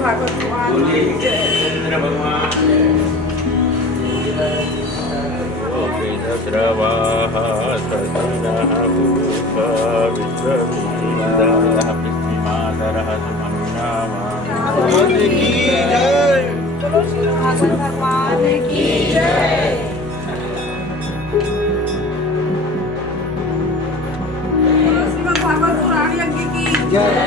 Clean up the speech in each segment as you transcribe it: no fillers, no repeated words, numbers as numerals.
बोलिए चंद्र भगवान द्रवाः सदनः भूत्वा विश्ववेदाः पृथ्वीमातरः सुमनुनामा की जय। भगवान की जय। भागवत पुराण यज्ञ की जय।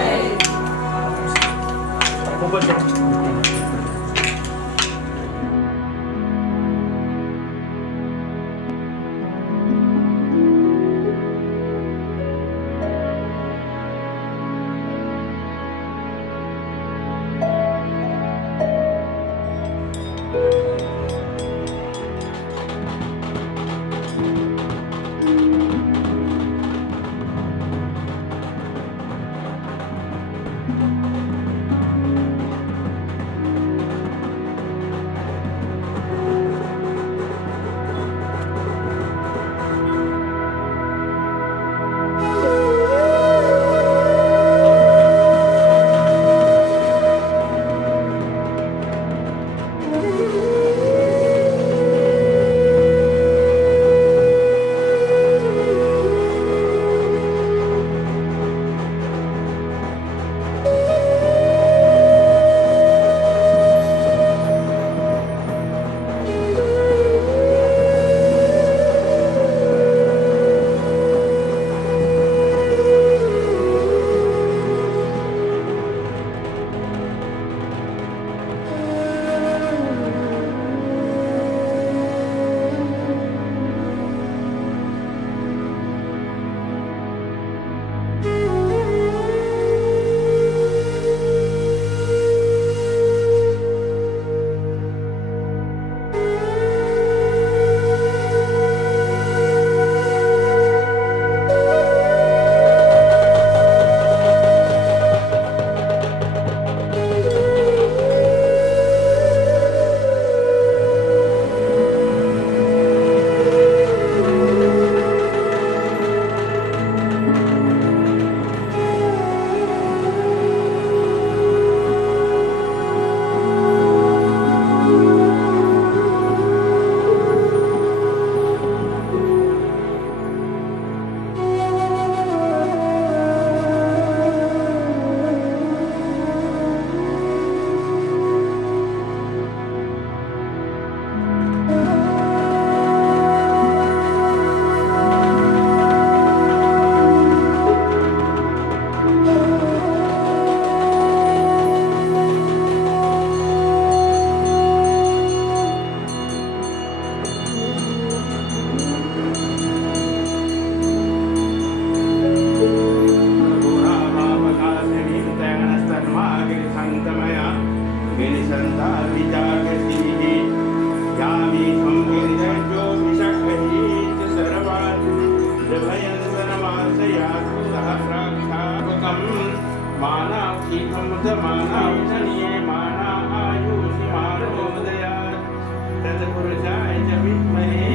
तत्पुरुषाय च विद्महे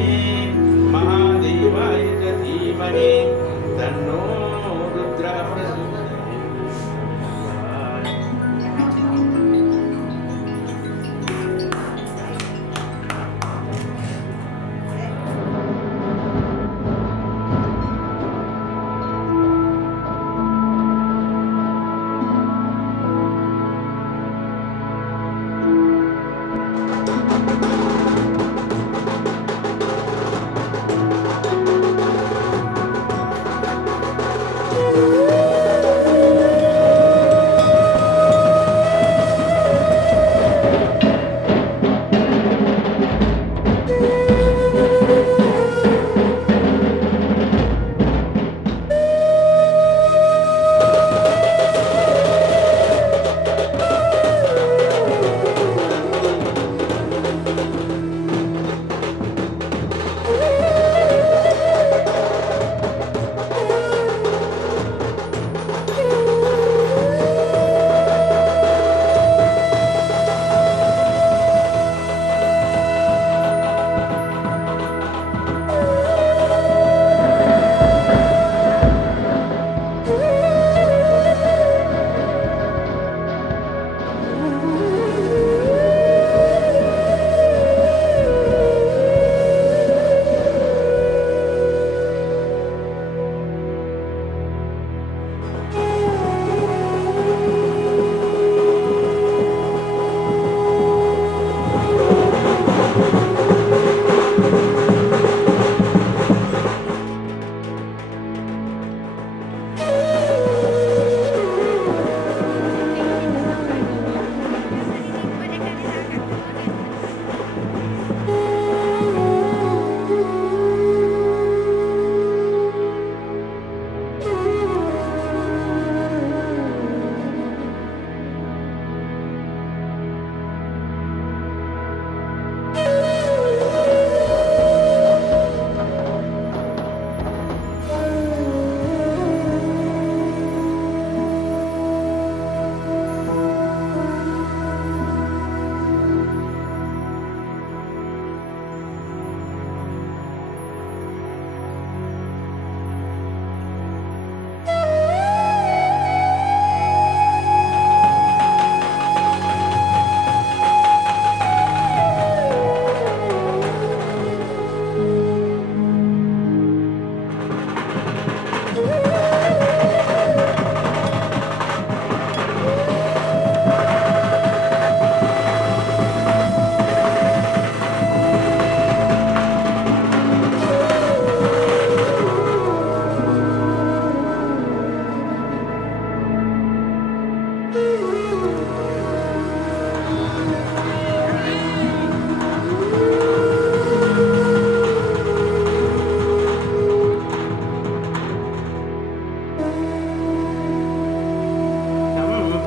महादेवाय च धीमहि तन्नो रुद्रः प्रचोदयात्।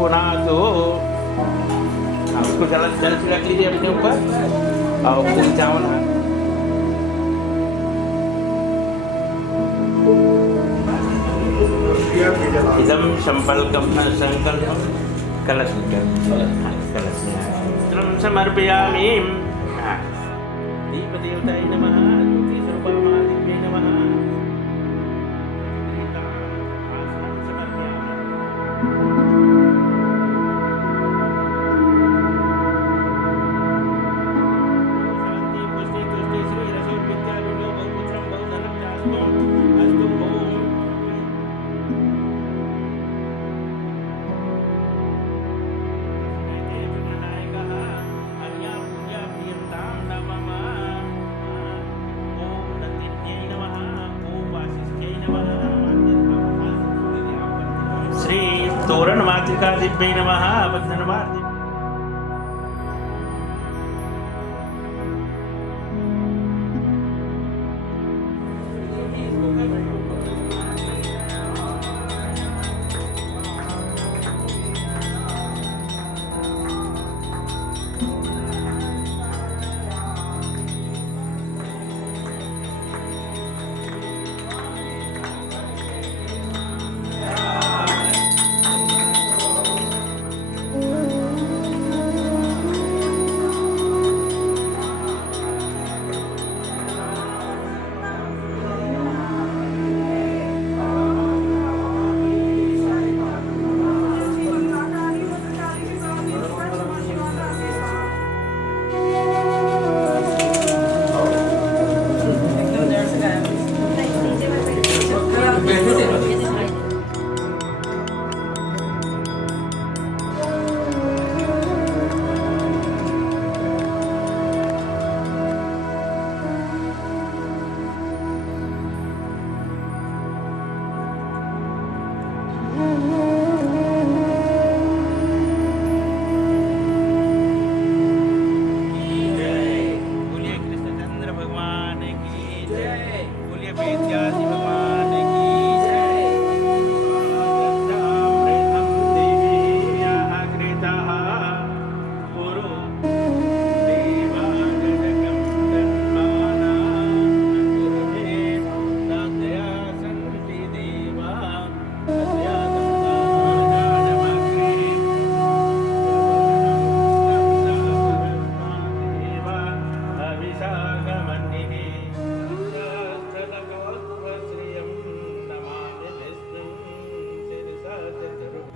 पुनातो। उसको जल छिड़क लीजिए अपने ऊपर और फूल चावल इदम संपल्कम संकल्पम कलश समर्पयामि। दीप देवताय नमः। ज्योति स्वरूपाय नमः। तोरण मातृका दिव्यै नमः। बंधनवार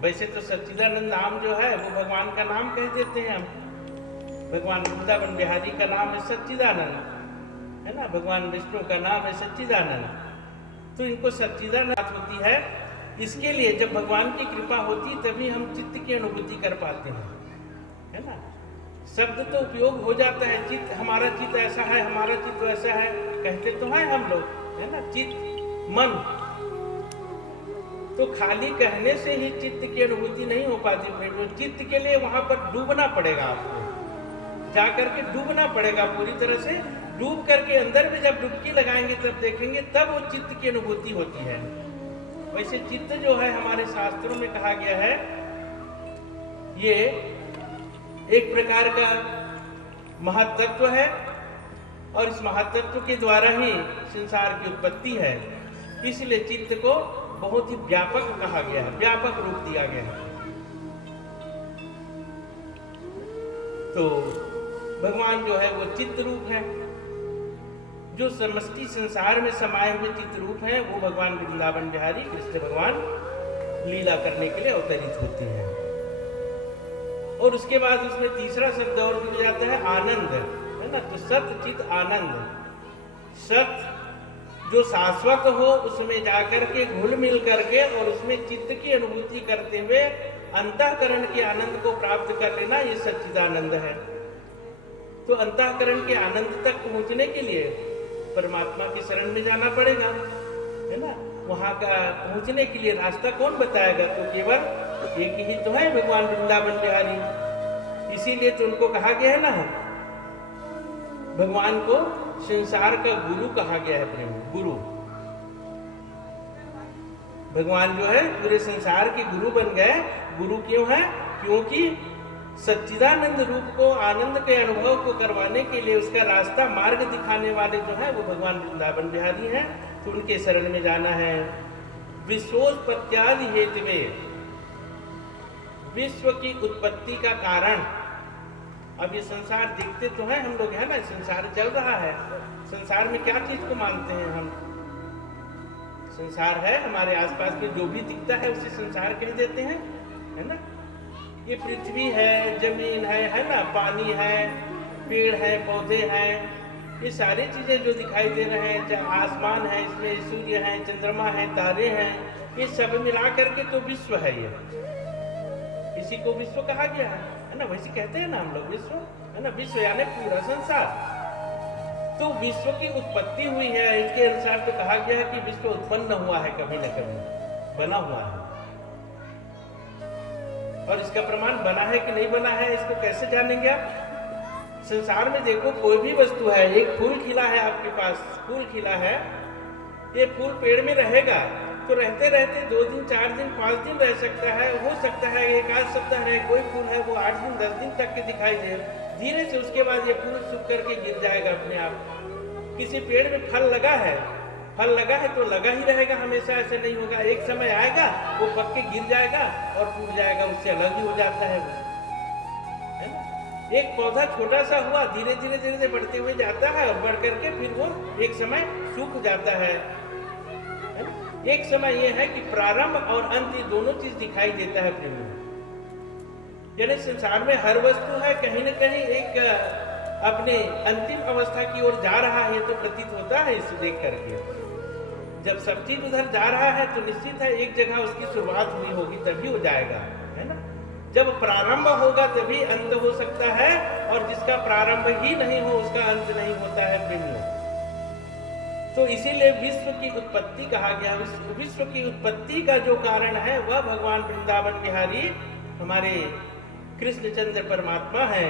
वैसे तो सच्चिदानंद नाम जो है वो भगवान का नाम कह देते हैं हम। भगवान वृंदावन बिहारी का नाम है सच्चिदानंद, है ना। भगवान विष्णु का नाम है सच्चिदानंद। तो इनको सच्चिदानंद होती है। इसके लिए जब भगवान की कृपा होती तभी हम चित्त की अनुभूति कर पाते हैं, है ना। शब्द तो उपयोग हो जाता है, चित्त हमारा चित्त ऐसा है, हमारा चित्त वैसा है, कहते तो हैं हम लोग, है ना। चित्त मन तो खाली कहने से ही चित्त की अनुभूति नहीं हो पाती। चित्त के लिए वहां पर डूबना पड़ेगा, आपको जाकर के डूबना पड़ेगा पूरी तरह से। डूब करके अंदर में जब डुबकी लगाएंगे तब देखेंगे, तब वो चित्त की अनुभूति होती है। वैसे चित्त जो है हमारे शास्त्रों में कहा गया है, ये एक प्रकार का महातत्व है और इस महातत्व के द्वारा ही संसार की उत्पत्ति है। इसलिए चित्त को बहुत ही व्यापक कहा गया है, व्यापक रूप दिया गया है। तो भगवान जो है वो चित्त रूप है। जो समष्टि संसार में समाये हुए चित्त रूप है वो भगवान वृंदावन बिहारी कृष्ण भगवान लीला करने के लिए अवतरित होते हैं। और उसके बाद उसमें तीसरा शब्द और जुड़ जाता है आनंद, है ना। तो सत चित आनंद, सत जो शाश्वत हो उसमें जाकर के घुल मिल करके और उसमें चित्त की अनुभूति करते हुए अंतःकरण के आनंद को प्राप्त कर लेना, ये सच्चिदानंद है। तो अंतःकरण के आनंद तक पहुंचने के लिए परमात्मा की शरण में जाना पड़ेगा, है ना। वहां का पहुंचने के लिए रास्ता कौन बताएगा? तो केवल एक ही तो है, भगवान वृंदावन बिहारी। इसीलिए तो उनको कहा गया है ना, भगवान को संसार का गुरु कहा गया है। प्रेम गुरु, भगवान जो है पूरे संसार के गुरु बन गए। गुरु क्यों है? क्योंकि सच्चिदानंद रूप को, आनंद के अनुभव को करवाने के लिए उसका रास्ता, मार्ग दिखाने वाले जो है वो भगवान वृंदावन बिहारी हैं। तो उनके शरण में जाना है। विश्वोत्पत्त्यादि हेतुवे, विश्व की उत्पत्ति का कारण। अब ये संसार देखते तो हैं हम लोग, है ना, संसार चल रहा है। संसार में क्या चीज को मानते हैं हम? संसार है हमारे आसपास में, जो भी दिखता है उसे संसार कह देते हैं, है ना। ये पृथ्वी है, जमीन है ना, पानी है, पेड़ है, पौधे हैं, ये सारी चीजें जो दिखाई दे रहे हैं, आसमान है, इसमें सूर्य है, चंद्रमा है, तारे हैं, ये सब मिला करके तो विश्व है। ये इसी को विश्व कहा गया है ना, वैसे कहते हैं ना हम लोग विश्व, है ना। विश्व यानी पूरा संसार। तो विश्व की उत्पत्ति हुई है, इसके अनुसार तो कहा गया है कि विश्व उत्पन्न हुआ है, कभी न कभी बना हुआ है। और इसका प्रमाण बना है कि नहीं बना है, इसको कैसे जानेंगे आप? संसार में देखो, कोई भी वस्तु है, एक फूल खिला है आपके पास, फूल खिला है, ये फूल पेड़ में रहेगा तो रहते रहते 2 दिन, 4 दिन, 5 दिन रह सकता है, हो सकता है 1 सप्ताह रहे। कोई फूल है वो 8 दिन, 10 दिन तक के दिखाई दे, धीरे से उसके बाद ये फूल सूख करके गिर जाएगा अपने आप। किसी पेड़ में फल लगा है, फल लगा है तो लगा ही रहेगा हमेशा, ऐसे नहीं होगा। एक समय आएगा वो पक के गिर जाएगा और टूट जाएगा, उससे अलग ही हो जाता है वो, है ना। एक पौधा छोटा सा हुआ, धीरे धीरे धीरे धीरे बढ़ते हुए जाता है और बढ़ करके फिर वो एक समय सूख जाता है ना। एक समय ये है कि प्रारंभ और अंत, ये दोनों चीज दिखाई देता है प्रेम में। यानी संसार में हर वस्तु है कहीं न कहीं एक अपने अंतिम अवस्था की ओर जा रहा है, तो प्रतीत होता है इसे देख करके। जब सब चीज उधर जा रहा है तो निश्चित है एक जगह उसकी शुरुआत हुई होगी, तभी हो जाएगा, है ना। जब प्रारंभ होगा तभी अंत हो सकता है, और जिसका प्रारंभ ही नहीं हो उसका अंत नहीं होता है प्रेमियों। तो इसीलिए विश्व की उत्पत्ति कहा गया। विश्व की उत्पत्ति का जो कारण है वह भगवान वृंदावन बिहारी हमारे कृष्णचंद्र परमात्मा है।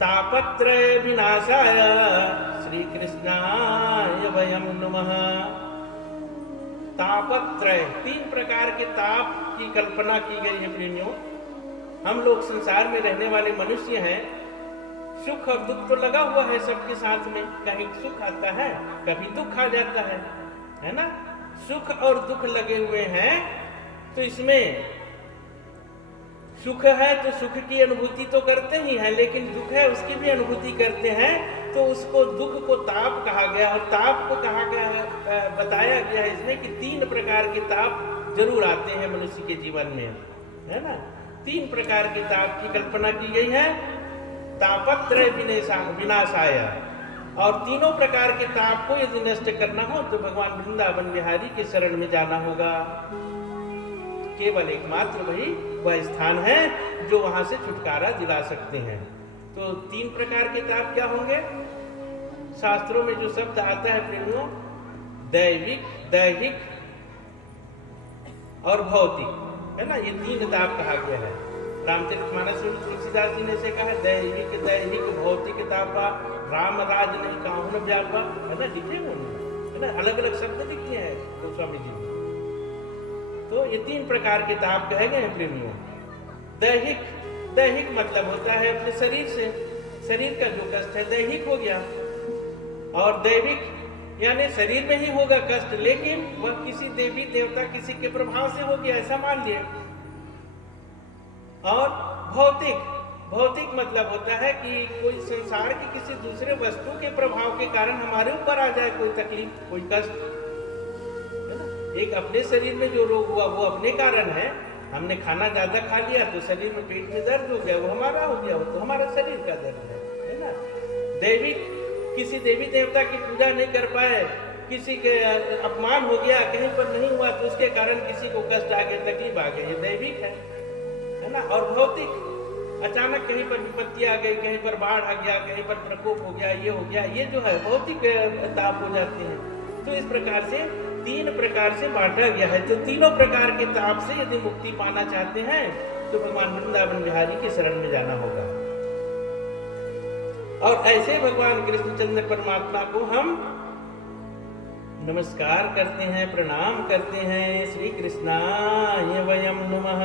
तापत्रय विनाशाय श्री कृष्णाय वयं नमः। तापत्रय, 3 प्रकार के ताप की कल्पना की गई है प्रेमियों। हम लोग संसार में रहने वाले मनुष्य हैं, सुख और दुख तो लगा हुआ है सबके साथ में। कहीं सुख आता है, कभी दुख आ जाता है ना। सुख और दुख लगे हुए हैं, तो इसमें सुख है तो सुख की अनुभूति तो करते ही हैं, लेकिन दुख है उसकी भी अनुभूति करते हैं। तो उसको, दुख को ताप कहा गया। और ताप को कहा गया है, बताया गया है इसमें कि 3 प्रकार के ताप जरूर आते हैं मनुष्य के जीवन में, है ना। 3 प्रकार के ताप की कल्पना की गई है। तापत्रय विनाशाय, और तीनों प्रकार के ताप को यदि नष्ट करना हो तो भगवान वृंदावन बिहारी के शरण में जाना होगा। केवल एकमात्र वही वह स्थान है जो वहां से छुटकारा दिला सकते हैं। तो 3 प्रकार के ताप क्या होंगे? शास्त्रों में जो शब्द आता है प्रेमियों, दैविक, दैहिक और भौतिक, है ना। ये 3 ताप कहा गया है। रामचरितमानस में तुलसीदास जी ने से कहा, दैहिक दैहिक भौतिक तापा, राम राज नहीं काहुन व्यापा, है ना, लिखे उन्होंने, है ना। अलग अलग शब्द लिखे हैं गोस्वामी जी ने। तो ये 3 प्रकार के ताप कहे गए हैं प्रेमियों। दैहिक, दैहिक मतलब होता है अपने शरीर से, शरीर का जो कष्ट है दैहिक हो गया। और दैविक यानी शरीर में ही होगा कष्ट, लेकिन वह किसी देवी देवता, किसी के प्रभाव से हो गया, ऐसा मान लिया। और भौतिक, भौतिक मतलब होता है कि कोई संसार की किसी दूसरे वस्तु के प्रभाव के कारण हमारे ऊपर आ जाए कोई तकलीफ, कोई कष्ट, है ना। एक अपने शरीर में जो रोग हुआ वो अपने कारण है। हमने खाना ज्यादा खा लिया तो शरीर में पेट में दर्द हो गया, वो हमारा हो गया, वो तो हमारा शरीर का दर्द है ना। दैविक, किसी देवी देवता की पूजा नहीं कर पाए, किसी के अपमान हो गया, कहीं पर नहीं हुआ तो उसके कारण किसी को कष्ट आ गया, तकलीफ आ गई, ये दैविक है ना। और भौतिक, अचानक कहीं पर विपत्ति आ गई, कहीं पर बाढ़ आ गया, कहीं पर प्रकोप हो गया, ये हो गया, ये जो है भौतिक ताप हो जाते हैं। तो इस प्रकार से 3 प्रकार से बांटा गया है। तो तीनों प्रकार के ताप से यदि मुक्ति पाना चाहते हैं तो भगवान वृंदावन बिहारी के शरण में जाना होगा। और ऐसे भगवान कृष्णचंद्र परमात्मा को हम नमस्कार करते हैं, प्रणाम करते हैं। श्री कृष्णाय वयम नमः।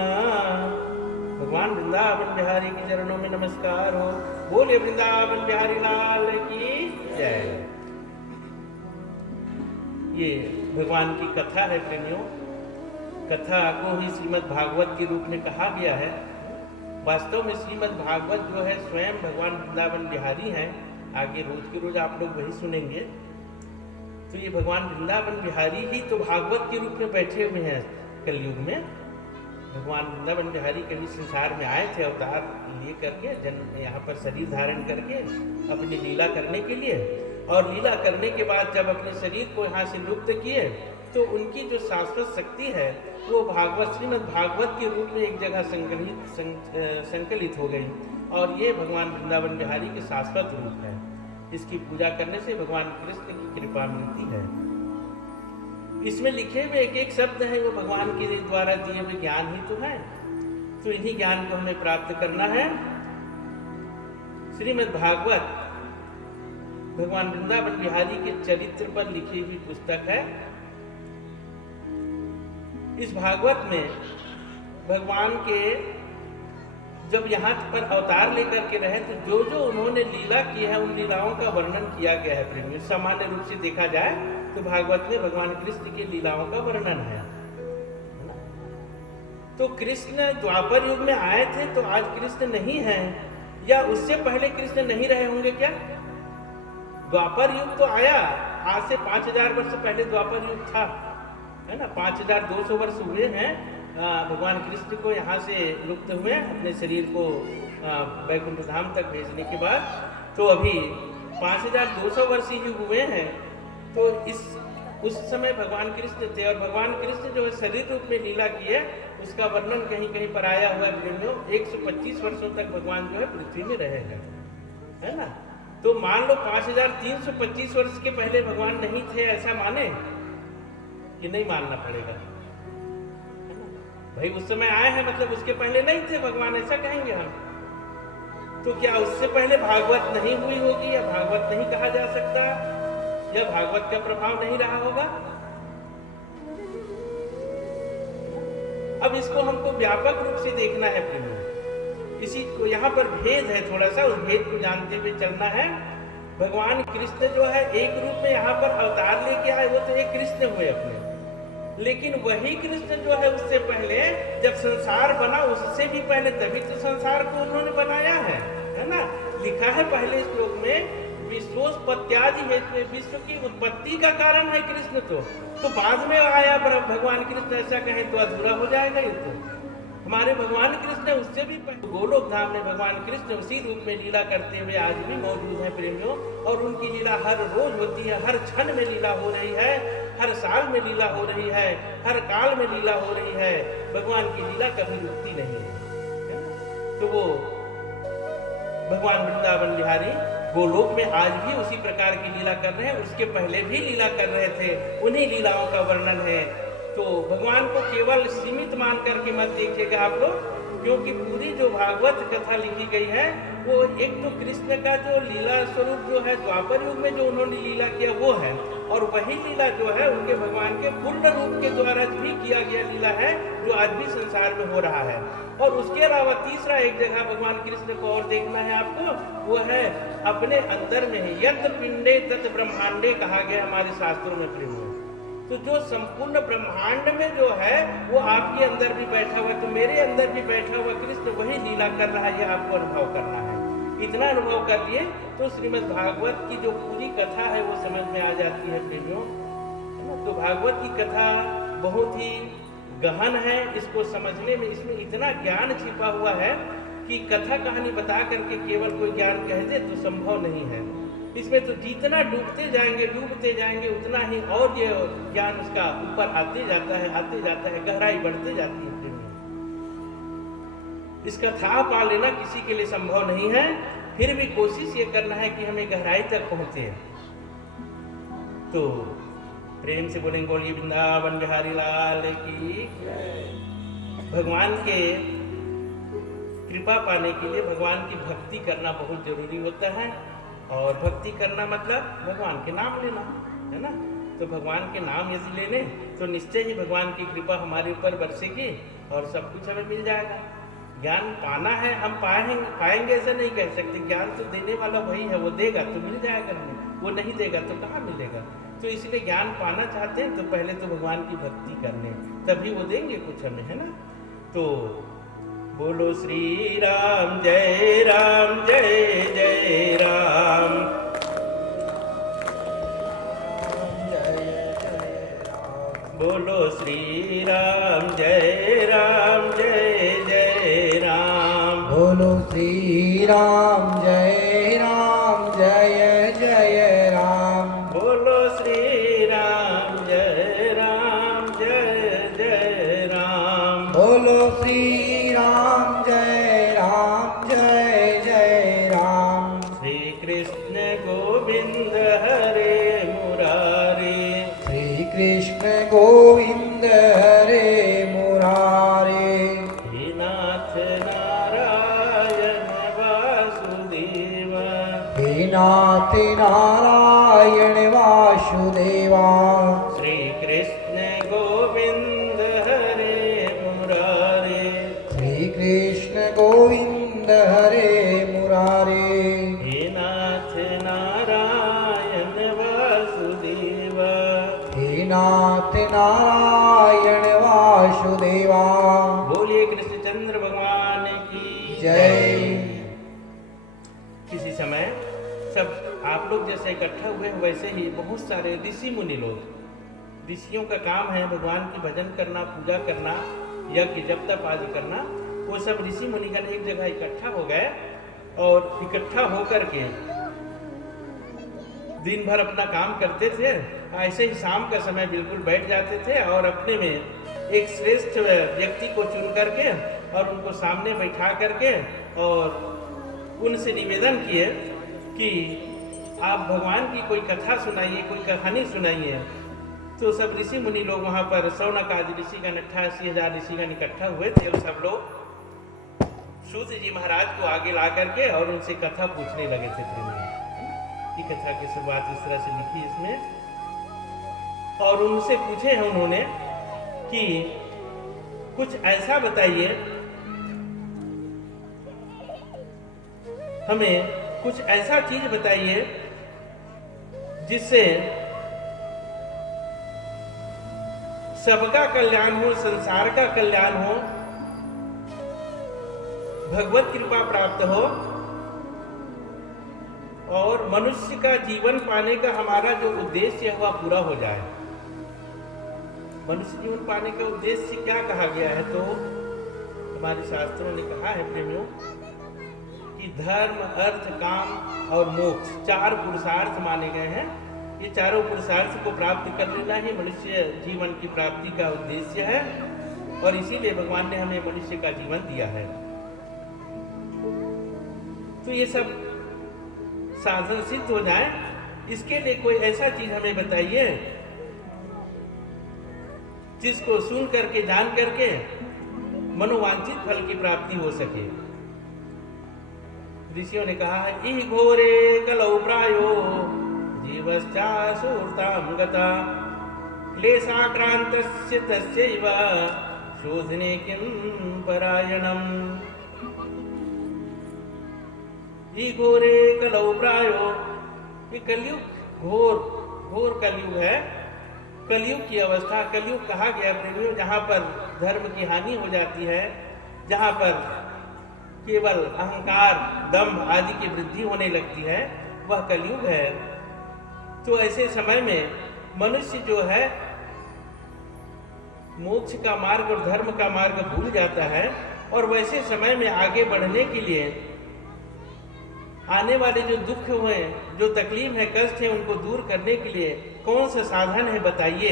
भगवान वृंदावन बिहारी के चरणों में नमस्कार हो। बोले वृंदावन बिहारी लाल की जय। ये भगवान की कथा है प्रेमियों। कथा को ही श्रीमद् भागवत के रूप में कहा गया है। वास्तव में श्रीमद् भागवत जो है स्वयं भगवान वृंदावन बिहारी हैं। आगे रोज के रोज आप लोग वही सुनेंगे। तो ये भगवान वृंदावन बिहारी ही तो भागवत के रूप में बैठे हुए हैं कलयुग में। भगवान वृंदावन बिहारी कभी संसार में आए थे अवतार लिए करके, जन्म यहाँ पर शरीर धारण करके अपनी लीला करने के लिए। और लीला करने के बाद जब अपने शरीर को यहाँ से लुप्त किए तो उनकी जो शाश्वत शक्ति है वो भागवत श्रीमद् भागवत के रूप में एक जगह संकलित हो गई। और ये भगवान वृंदावन बिहारी के शाश्वत रूप है। इसकी पूजा करने से भगवान कृष्ण की कृपा मिलती है। इसमें लिखे हुए एक एक शब्द है वो भगवान के द्वारा दिए हुए ज्ञान ही तो है। तो इन्हीं ज्ञान को हमें प्राप्त करना है। श्रीमद् भागवत भगवान वृंदावन बिहारी के चरित्र पर लिखी हुई पुस्तक है। इस भागवत में भगवान के जब यहाँ पर अवतार लेकर के रहे तो जो जो उन्होंने लीला की है उन लीलाओं का वर्णन किया गया है प्रेमियों। सामान्य रूप से देखा जाए तो भागवत में भगवान कृष्ण की लीलाओं का वर्णन है। तो कृष्ण द्वापर युग में आए थे तो आज कृष्ण नहीं है, या उससे पहले कृष्ण नहीं रहे होंगे क्या? द्वापर युग तो आया, आज से 5000 वर्ष पहले द्वापर युग था, है ना। 5200 वर्ष हुए हैं भगवान कृष्ण को यहाँ से लुप्त हुए अपने शरीर को वैकुंठ धाम तक भेजने के बाद। तो अभी 5200 वर्ष ही हुए हैं। तो उस समय भगवान कृष्ण थे और भगवान कृष्ण जो है शरीर रूप में लीला की है उसका वर्णन कहीं कहीं पर आया हुआ है। 125 वर्षों तक भगवान जो है पृथ्वी में रहेगा, है ना। तो मान लो 5325 वर्ष के पहले भगवान नहीं थे, ऐसा माने कि नहीं मानना पड़ेगा? भाई उस समय आए हैं मतलब उसके पहले नहीं थे भगवान, ऐसा कहेंगे हम। तो क्या उससे पहले भागवत नहीं हुई होगी, या भागवत नहीं कहा जा सकता, या भागवत का प्रभाव नहीं रहा होगा? अब इसको हमको व्यापक रूप से देखना है प्रेमियों। इसी को यहाँ पर भेद है, थोड़ा सा उस भेद को जानते हुए चलना है। भगवान कृष्ण जो है एक रूप में यहाँ पर अवतार लेके आए, वो तो एक कृष्ण हुए अपने। लेकिन वही कृष्ण जो है उससे पहले जब संसार बना उससे भी पहले, तभी तो संसार को उन्होंने बनाया है ना। लिखा है पहले श्लोक में विश्वोत्पत्त्यादि हेतु, विश्व की उत्पत्ति का कारण है कृष्ण। तो बाद में आया भगवान कृष्ण, ऐसा कहें तो अधूरा हो जाएगा ये। तो हमारे भगवान कृष्ण उससे भी पहले गोलोक धाम में भगवान कृष्ण उसी रूप में लीला करते हुए आज भी मौजूद है प्रेमियों। और उनकी लीला हर रोज होती है, हर क्षण में लीला हो रही है, हर साल में लीला हो रही है, हर काल में लीला हो रही है। भगवान की लीला कभी रुकती नहीं है। तो वो भगवान वृंदावन बिहारी गोलोक में आज भी उसी प्रकार की लीला कर रहे हैं, उसके पहले भी लीला कर रहे थे, उन्हीं लीलाओं का वर्णन है। तो भगवान को केवल सीमित मान करके मत देखिएगा आप लोग, क्योंकि पूरी जो भागवत कथा लिखी गई है वो एक तो कृष्ण का जो लीला स्वरूप जो है द्वापर युग में जो उन्होंने लीला किया वो है, और वही लीला जो है उनके भगवान के पूर्ण रूप के द्वारा भी किया गया लीला है जो आज भी संसार में हो रहा है। और उसके अलावा तीसरा एक जगह भगवान कृष्ण को और देखना है आपको, वो है अपने अंदर में है। यत्र पिंडे तत् ब्रह्मांडे कहा गया हमारे शास्त्रों में प्रेम। तो जो संपूर्ण ब्रह्मांड में जो है वो आपके अंदर भी बैठा हुआ, तो मेरे अंदर भी बैठा हुआ कृष्ण वही लीला कर रहा है, ये आपको अनुभव करना है। इतना अनुभव कर लिए तो श्रीमद् भागवत की जो पूरी कथा है वो समझ में आ जाती है प्रेमियों। तो भागवत की कथा बहुत ही गहन है, इसको समझने में इसमें इतना ज्ञान छिपा हुआ है कि कथा कहानी बता करके केवल कोई ज्ञान कह दे तो संभव नहीं है। इसमें तो जितना डूबते जाएंगे उतना ही और ये ज्ञान उसका ऊपर आते जाता है, गहराई बढ़ते जाती है। इसका था पा लेना किसी के लिए संभव नहीं है, फिर भी कोशिश ये करना है कि हमें गहराई तक पहुंचे। तो प्रेम से बोलेंगे बोलिए वृंदावन बिहारी लाल की। भगवान के कृपा पाने के लिए भगवान की भक्ति करना बहुत जरूरी होता है। और भक्ति करना मतलब भगवान के नाम लेना, है ना। तो तो भगवान के नाम यदि ले लें तो निश्चय ही भगवान की कृपा हमारे ऊपर बरसेगी और सब कुछ हमें मिल जाएगा। ज्ञान पाना है, हम पाएंगे ऐसा नहीं कह सकते। ज्ञान तो देने वाला वही है, वो देगा तो मिल जाएगा हमें, वो नहीं देगा तो कहाँ मिलेगा। तो इसलिए ज्ञान पाना चाहते हैं तो पहले तो भगवान की भक्ति करने, तभी वो देंगे कुछ हमें, है ना। तो बोलो श्री राम जय जय राम। बोलो श्री राम जय जय राम। बोलो श्री राम जय जय राम। बोलो श्री राम जय जय राम। बोलो श्री राम जय जय राम। श्री कृष्ण गोविंद हरे मुरारी। श्री कृष्ण गोविंद हरे मुरारे। हे नाथ नारायण वासुदेव। हे नाथ नारायण वासुदेवा। श्री कृष्ण गोविंद हरे मुरारे। श्री कृष्ण गोविंद हरे मुरारे। हे नाथ नारायण वासुदेव। हे नाथ नारायण वासुदेवा। बोलिए कृष्णचंद्र भगवान की जय। किसी समय सब आप लोग जैसे इकट्ठा हुए हैं वैसे ही बहुत सारे ऋषि मुनि लोग, ऋषियों का काम है भगवान की भजन करना, पूजा करना, यज्ञ जप तप आदि करना। वो सब ऋषि मुनिगण एक जगह इकट्ठा हो गए और इकट्ठा होकर के दिन भर अपना काम करते थे। ऐसे ही शाम का समय बिल्कुल बैठ जाते थे और अपने में एक श्रेष्ठ व्यक्ति को चुन करके और उनको सामने बैठा करके और उनसे निवेदन किए कि आप भगवान की कोई कथा सुनाइए, कोई कहानी सुनाइए। तो सब ऋषि मुनि लोग वहाँ पर शौनक आदि ऋषिगण 88,000 ऋषिगण इकट्ठा हुए थे और सब लोग सूत जी महाराज को आगे ला करके और उनसे कथा पूछने लगे थे। ये कथा की शुरुआत इस तरह से लिखी इसमें और उनसे पूछे हैं उन्होंने कि कुछ ऐसा बताइए, हमें कुछ ऐसा चीज बताइए जिससे सबका कल्याण हो, संसार का कल्याण हो, भगवत कृपा प्राप्त हो और मनुष्य का जीवन पाने का हमारा जो उद्देश्य है वह पूरा हो जाए। मनुष्य जीवन पाने का उद्देश्य क्या कहा गया है? तो हमारे शास्त्रों ने कहा है प्रेमियों कि धर्म, अर्थ, काम और मोक्ष 4 पुरुषार्थ माने गए हैं। ये चारों पुरुषार्थ को प्राप्त कर लेना ही मनुष्य जीवन की प्राप्ति का उद्देश्य है और इसीलिए भगवान ने हमें मनुष्य का जीवन दिया है। तो ये सब साधन सिद्ध हो जाए, इसके लिए कोई ऐसा चीज हमें बताइए जिसको सुन करके, जान करके मनोवांछित फल की प्राप्ति हो सके। ऋषियों ने कहा है इह घोरे कलौ प्रायो जीवश्चासुरतां गता क्लेशाक्रान्तस्य तस्यैव शोधने किं परायणम्। इह घोरे कलौ प्रायो, ये कलयुग घोर कलयुग है। कलयुग की अवस्था, कलयुग कहा गया प्रेमियों जहाँ पर धर्म की हानि हो जाती है, जहाँ पर केवल अहंकार, दंभ आदि की वृद्धि होने लगती है, वह कलयुग है। तो ऐसे समय में मनुष्य जो है मोक्ष का मार्ग और धर्म का मार्ग भूल जाता है और वैसे समय में आगे बढ़ने के लिए आने वाले जो दुख हुए, जो तकलीफ है, कष्ट है, उनको दूर करने के लिए कौन सा साधन है बताइए।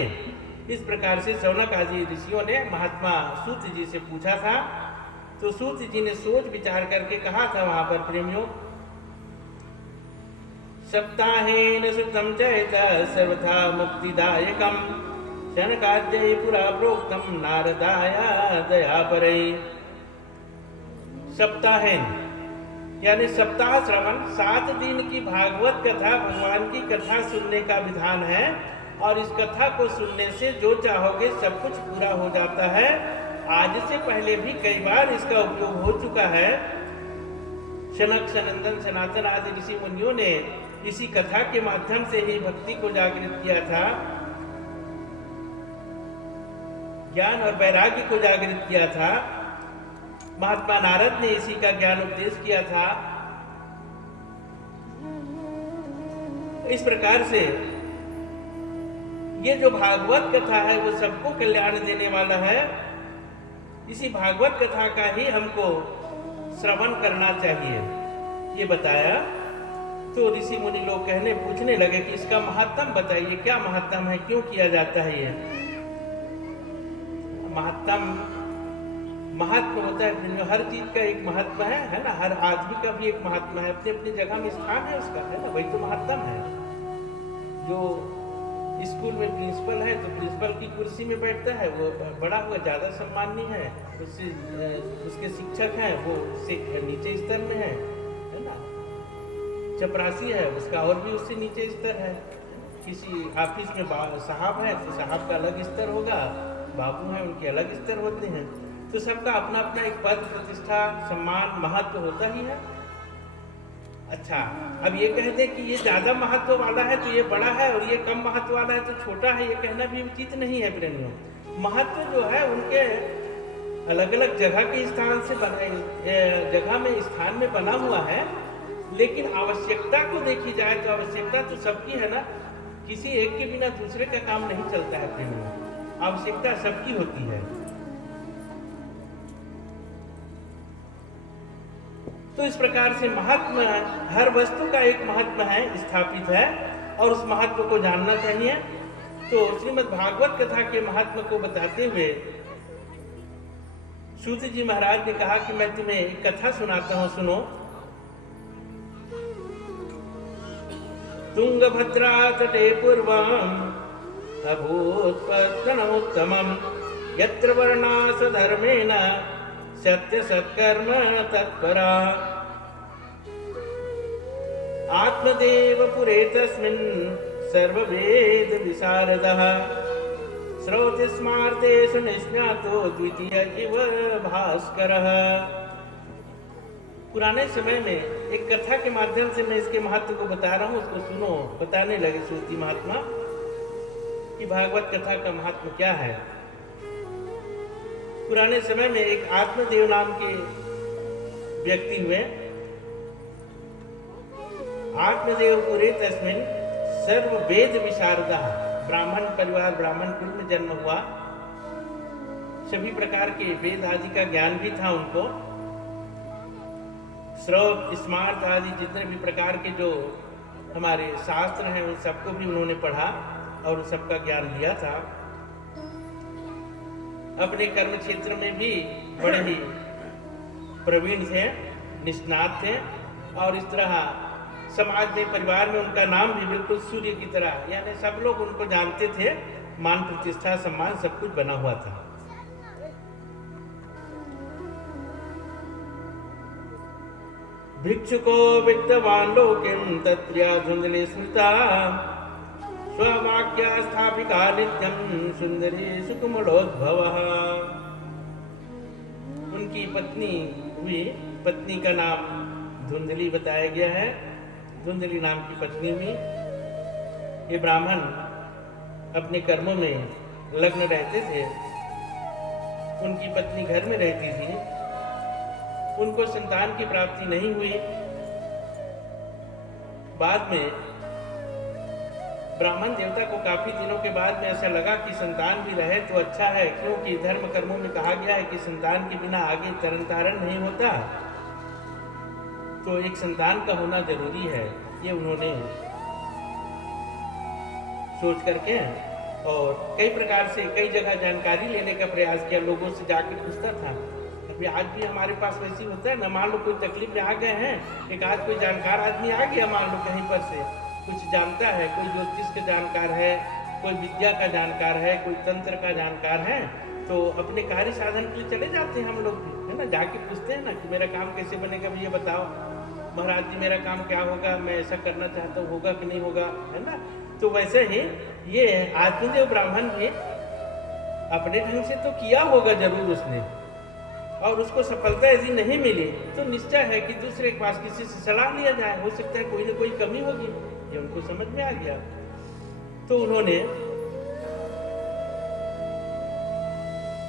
इस प्रकार से शौनक आदि ऋषियों ने महात्मा सूत जी से पूछा था। तो सूत जी ने सोच विचार करके कहा था वहां पर प्रेमियों, सप्ताहेन सुतम चैत सर्वथा मुक्तिदायकम शनकाद्यै पुरा प्रोक्तम नारदाय दयापरै। सप्ताहेन यानी सप्ताह श्रवण, 7 दिन की भागवत कथा, भगवान की कथा सुनने का विधान है और इस कथा को सुनने से जो चाहोगे सब कुछ पूरा हो जाता है। आज से पहले भी कई बार इसका उपयोग हो चुका है। शनक, सनंदन, सनातन आदि ऋषि मुनियों ने इसी कथा के माध्यम से ही भक्ति को जागृत किया था, ज्ञान और वैराग्य को जागृत किया था। महात्मा नारद ने इसी का ज्ञान उपदेश किया था। इस प्रकार से ये जो भागवत कथा है वो सबको कल्याण देने वाला है। इसी भागवत कथा का ही हमको श्रवण करना चाहिए, ये बताया। तो ऋषि मुनि लोग पूछने लगे कि इसका महत्तम बताइए, क्या महत्तम है, क्यों किया जाता है ये महत्व होता है। हर चीज का एक महत्व है ना। हर आदमी का भी एक महत्व है, अपनी अपनी जगह में स्थान है उसका, है ना। वही तो महत्तम है। जो स्कूल में प्रिंसिपल है तो प्रिंसिपल की कुर्सी में बैठता है, वो बड़ा हुआ ज्यादा सम्माननीय है। उसके शिक्षक हैं वो उससे नीचे स्तर में है ना। चपरासी है उसका और भी उससे नीचे स्तर है। किसी ऑफिस में साहब है तो साहब का अलग स्तर होगा, बाबू हैं उनके अलग स्तर होते हैं। तो सबका अपना अपना एक पद, प्रतिष्ठा, सम्मान, महत्व होता ही है। अच्छा, अब ये कह दे कि ये ज्यादा महत्व वाला है तो ये बड़ा है और ये कम महत्व वाला है तो छोटा है, ये कहना भी उचित नहीं है प्रेमियों। महत्व जो है उनके अलग अलग जगह के स्थान से जगह में स्थान में बना हुआ है, लेकिन आवश्यकता को देखी जाए तो आवश्यकता तो सबकी है ना। किसी एक के बिना दूसरे का काम नहीं चलता है प्रेमियों। आवश्यकता सबकी होती है। तो इस प्रकार से महत्व, हर वस्तु का एक महत्व है, स्थापित है, और उस महत्व को जानना चाहिए। तो श्रीमद् भागवत कथा के महत्व को बताते हुए सूत जी महाराज ने कहा कि मैं तुम्हें एक कथा सुनाता हूं, सुनो। तुंगभद्रा तटे पूर्वम अभूत पत्तनोत्तमम यत्र वर्णा सधर्मेण सत्य सत्कर्म तत्परा आत्मदेव पुरे तस्मिन् सर्ववेद विशारदः श्रोति स्मार्तेषु निष्णातो द्वितीय इव भास्करः। पुराने समय में एक कथा के माध्यम से मैं इसके महत्व को बता रहा हूँ, उसको सुनो। बताने लगे सूती महात्मा कि भागवत कथा का महत्व क्या है। पुराने समय में एक आत्मदेव नाम के व्यक्ति हुए। आत्मदेव पुरे तस्मिन सर्व वेद विशारदा, ब्राह्मण परिवार, ब्राह्मण कुल में जन्म हुआ। सभी प्रकार के वेद आदि का ज्ञान भी था उनको। श्रौत, स्मार्त आदि जितने भी प्रकार के जो हमारे शास्त्र हैं उन सबको भी उन्होंने पढ़ा और उन सबका ज्ञान लिया था। अपने कर्म क्षेत्र में भी बड़े ही प्रवीण थे, निष्णात थे, और इस तरह समाज में, परिवार में उनका नाम भी बिल्कुल सूर्य की तरह, यानी सब लोग उनको जानते थे। मान, प्रतिष्ठा, सम्मान सब कुछ बना हुआ था। भिक्षुको विद्वान लोकिं तत्र्या धुंधले स्मृता स्ववाक्या स्थापिका नित्यं सुंदरी सुकुमलोद्भवः। उनकी पत्नी हुई, पत्नी का नाम धुंधली बताया गया है। धुंधली नाम की पत्नी हुई। ये ब्राह्मण अपने कर्मों में लग्न रहते थे। उनकी पत्नी घर में रहती थी। उनको संतान की प्राप्ति नहीं हुई। बाद में ब्राह्मण देवता को काफी दिनों के बाद में ऐसा लगा कि संतान भी रहे तो अच्छा है, क्योंकि धर्म कर्मों में कहा गया है कि संतान के बिना आगे तरन तारण नहीं होता, तो एक संतान का होना जरूरी है। ये उन्होंने सोच करके और कई प्रकार से कई जगह जानकारी लेने का प्रयास किया, लोगों से जाकर पूछता था। अभी आज भी हमारे पास वैसी होता है ना, मान लो कोई तकलीफ में आ गए हैं, एक आध कोई जानकार आदमी आ गया, मान लो कहीं पर से कुछ जानता है, कोई ज्योतिष का जानकार है, कोई विद्या का जानकार है, कोई तंत्र का जानकार है, तो अपने कार्य साधन के लिए चले जाते हैं हम लोग भी, है ना। जाके पूछते हैं ना कि मेरा काम कैसे बनेगा, ये बताओ महाराज जी, मेरा काम क्या होगा, मैं ऐसा करना चाहता हूँ, होगा कि नहीं होगा, है ना। तो वैसे ही ये आत्मदेव ब्राह्मण भी अपने ढंग से तो किया होगा जरूर उसने, और उसको सफलता यदि नहीं मिली तो निश्चय है कि दूसरे के पास किसी से सलाह लिया जाए, हो सकता है कोई ना कोई कमी होगी। ये उनको समझ में आ गया। तो उन्होंने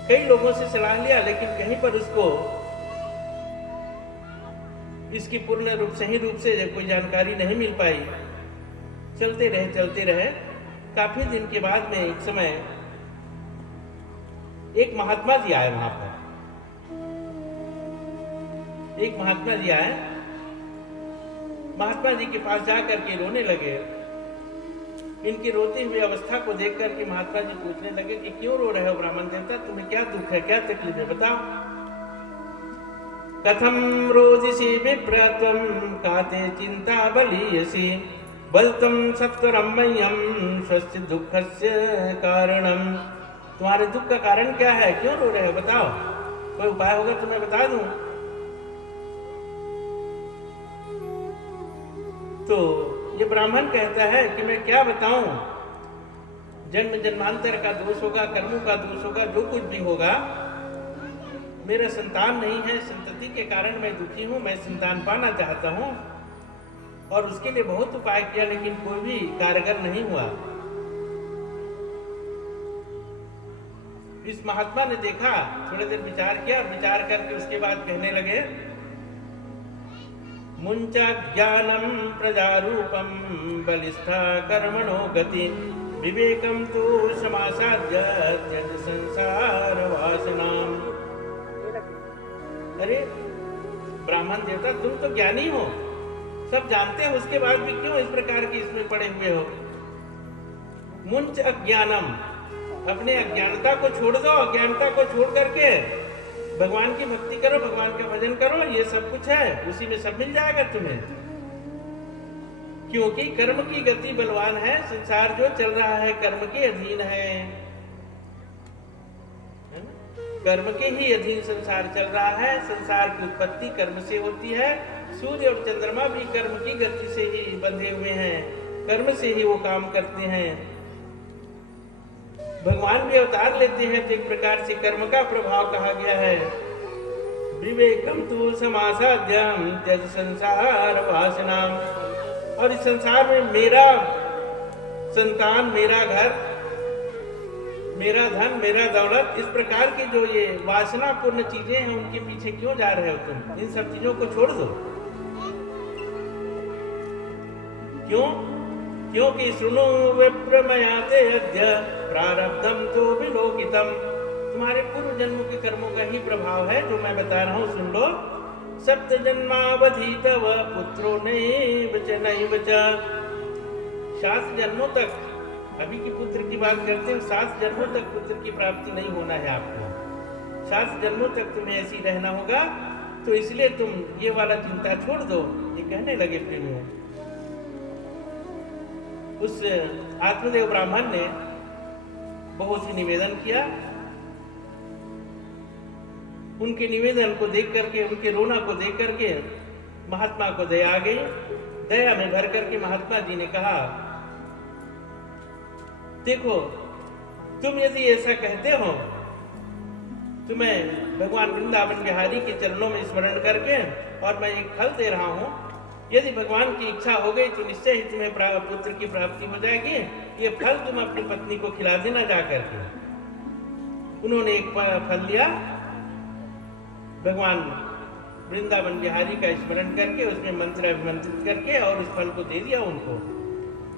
कई लोगों से सलाह लिया, लेकिन कहीं पर उसको इसकी पूर्ण रूप सही रूप से कोई जानकारी नहीं मिल पाई। चलते रहे। काफी दिन के बाद में एक समय एक महात्मा जी आए वहां पर। एक महात्मा जी आए, महात्मा जी के पास जाकर के रोने लगे। इनकी रोती हुई अवस्था को देख करके महात्मा जी पूछने लगे कि क्यों रो रहे हो ब्राह्मण देवता, तुम्हें क्या दुख है, क्या तकलीफ है, बताओ। कथम रोदिसी विप्रत्वम काते चिंता बलीयसी बलतम सत्वरम मह्यम स्वस्य दुखस्य कारणम। तुम्हारे दुख का कारण क्या है, क्यों रो रहे हो, बताओ, कोई उपाय होगा तो मैं बता दूं। तो ये ब्राह्मण कहता है कि मैं क्या बताऊं, जन्म जन्मांतर का दोष होगा, कर्मों का दोष होगा, जो कुछ भी होगा, मेरा संतान नहीं है, संतति के कारण मैं दुखी हूं, मैं संतान पाना चाहता हूं, और उसके लिए बहुत उपाय किया लेकिन कोई भी कारगर नहीं हुआ। इस महात्मा ने देखा, थोड़ी देर विचार किया, और विचार करके उसके बाद कहने लगे, मुंचा ज्ञानम प्रजारूपम बलिष्ठा कर्मणो गति विवेकम तो समासाद्य त्यज संसार वासनाम। अरे ब्राह्मण देवता, तुम तो ज्ञानी हो, सब जानते हो, उसके बाद भी क्यों इस प्रकार के इसमें पड़े हुए हो। मुंच अज्ञानम, अपने अज्ञानता को छोड़ दो, अज्ञानता को छोड़ करके भगवान की भक्ति करो, भगवान का भजन करो, ये सब कुछ है, उसी में सब मिल जाएगा तुम्हें। क्योंकि कर्म की गति बलवान है, संसार जो चल रहा है कर्म के अधीन है, कर्म के ही अधीन संसार चल रहा है। संसार की उत्पत्ति कर्म से होती है, सूर्य और चंद्रमा भी कर्म की गति से ही बंधे हुए हैं, कर्म से ही वो काम करते हैं। भगवान भी अवतार लेते हैं तो एक प्रकार से कर्म का प्रभाव कहा गया है। विवेकम तु समासाद्यम त्यज संसार वासनाम। और इस संसार में मेरा संतान, मेरा घर, मेरा धन, मेरा दौलत, इस प्रकार की जो ये वासना पूर्ण चीजें हैं, उनके पीछे क्यों जा रहे हो तुम? इन सब चीजों को छोड़ दो। क्यों? क्योंकि सुनो विप्रमयाते अद्य प्रारब्धम तो विलोकितम। तुम्हारे पूर्व जन्मों के कर्मों का ही प्रभाव है जो मैं बता रहा हूँ, सुन लो। सप्त जन्मावधि तव पुत्रो नैव च 7 जन्मों तक, अभी की पुत्र की बात करते हैं, 7 जन्मों तक पुत्र की प्राप्ति नहीं होना है आपको। 7 जन्मों तक तुम्हें ऐसी रहना होगा, तो इसलिए तुम ये वाला चिंता छोड़ दो। ये कहने लगे प्रेमियों। उस आत्मदेव ब्राह्मण ने बहुत ही निवेदन किया। उनके निवेदन को देख करके, उनके रोना को देख करके महात्मा को दया आ गई। दया में भर करके महात्मा जी ने कहा, देखो तुम यदि ऐसा कहते हो तो मैं भगवान वृंदावन बिहारी के चरणों में स्मरण करके, और मैं एक फल दे रहा हूं, यदि भगवान की इच्छा हो गई तो निश्चय ही तुम्हें पुत्र की प्राप्ति हो जाएगी। ये फल तुम अपनी पत्नी को खिला देना जा करके। उन्होंने एक फल लिया, भगवान वृंदावन बिहारी का स्मरण करके, उसमें मंत्र अभिमंत्रित करके, और उस फल को दे दिया उनको।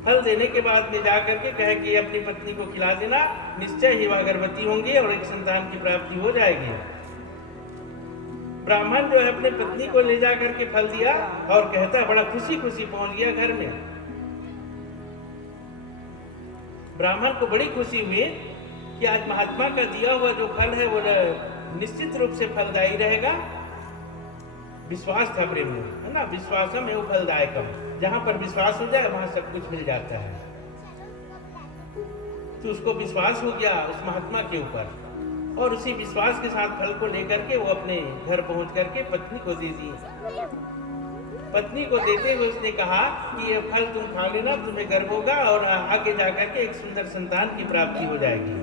फल देने के बाद में जाकर के कहे कि अपनी पत्नी को खिला देना, निश्चय ही वह गर्भवती होंगी और एक संतान की प्राप्ति हो जाएगी। ब्राह्मण जो है अपने पत्नी को ले जा करके फल दिया, और कहता है बड़ा खुशी खुशी पहुंच गया घर में। ब्राह्मण को बड़ी खुशी हुई कि आज महात्मा का दिया हुआ जो फल है वो निश्चित रूप से फलदायी रहेगा। विश्वास था प्रेम में, है ना, विश्वासम एवं फलदायकम। जहां पर विश्वास हो जाए वहां सब कुछ मिल जाता है। तो उसको विश्वास हो गया उस महात्मा के ऊपर, और उसी विश्वास के साथ फल को लेकर के वो अपने घर पहुंच करके पत्नी को दे दी। पत्नी को देते हुए उसने कहा कि ये फल तुम खा लेना, तुम्हें गर्भ होगा और आगे जाकर के एक सुंदर संतान की प्राप्ति हो जाएगी।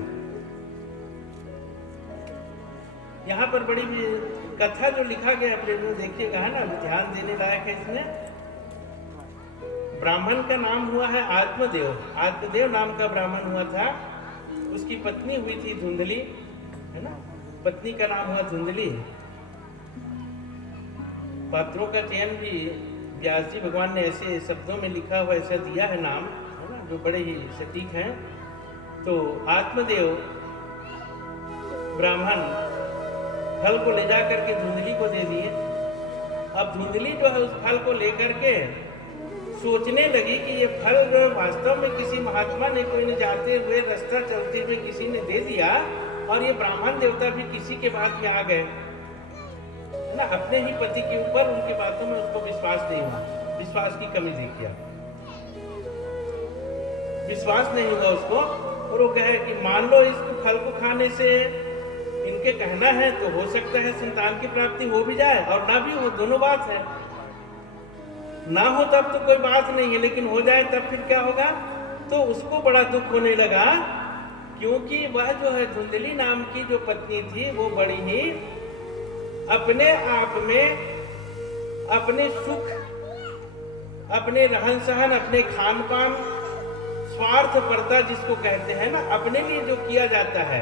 यहाँ पर बड़ी कथा जो लिखा गया प्रेमियों देखिएगा, है ना, ध्यान देने लायक है इसमें। ब्राह्मण का नाम हुआ है आत्मदेव। आत्मदेव नाम का ब्राह्मण हुआ था, उसकी पत्नी हुई थी धुंधली, है ना, पत्नी का नाम हुआ धुंधली। पात्रों का चयन भी व्यास जी भगवान ने ऐसे शब्दों में लिखा हुआ ऐसा दिया है नाम, है ना, जो बड़े ही सटीक हैं। तो आत्मदेव ब्राह्मण फल को ले जाकर के धुंधली को दे दिए। अब धुंधली जो है उस फल को लेकर के सोचने लगी कि ये फल वास्तव में किसी महात्मा ने, कोई ने जाते हुए रास्ता चलते हुए किसी ने दे दिया और ये ब्राह्मण देवता भी किसी के बात में आ गए ना, अपने ही पति के ऊपर उनकी बातों में उसको विश्वास नहीं हुआ। विश्वास की कमी देखिए, विश्वास नहीं हुआ उसको, और वो कहे कि मान लो इस फल को खाने से इनके कहना है तो हो सकता है संतान की प्राप्ति हो भी जाए और ना भी हो, दोनों बात है। ना हो तब तो कोई बात नहीं है, लेकिन हो जाए तब फिर क्या होगा। तो उसको बड़ा दुख होने लगा, क्योंकि वह जो है धुंधली नाम की जो पत्नी थी वो बड़ी ही अपने आप में, अपने सुख, अपने रहन सहन, अपने खान पान, स्वार्थपरता जिसको कहते हैं ना, अपने लिए जो किया जाता है।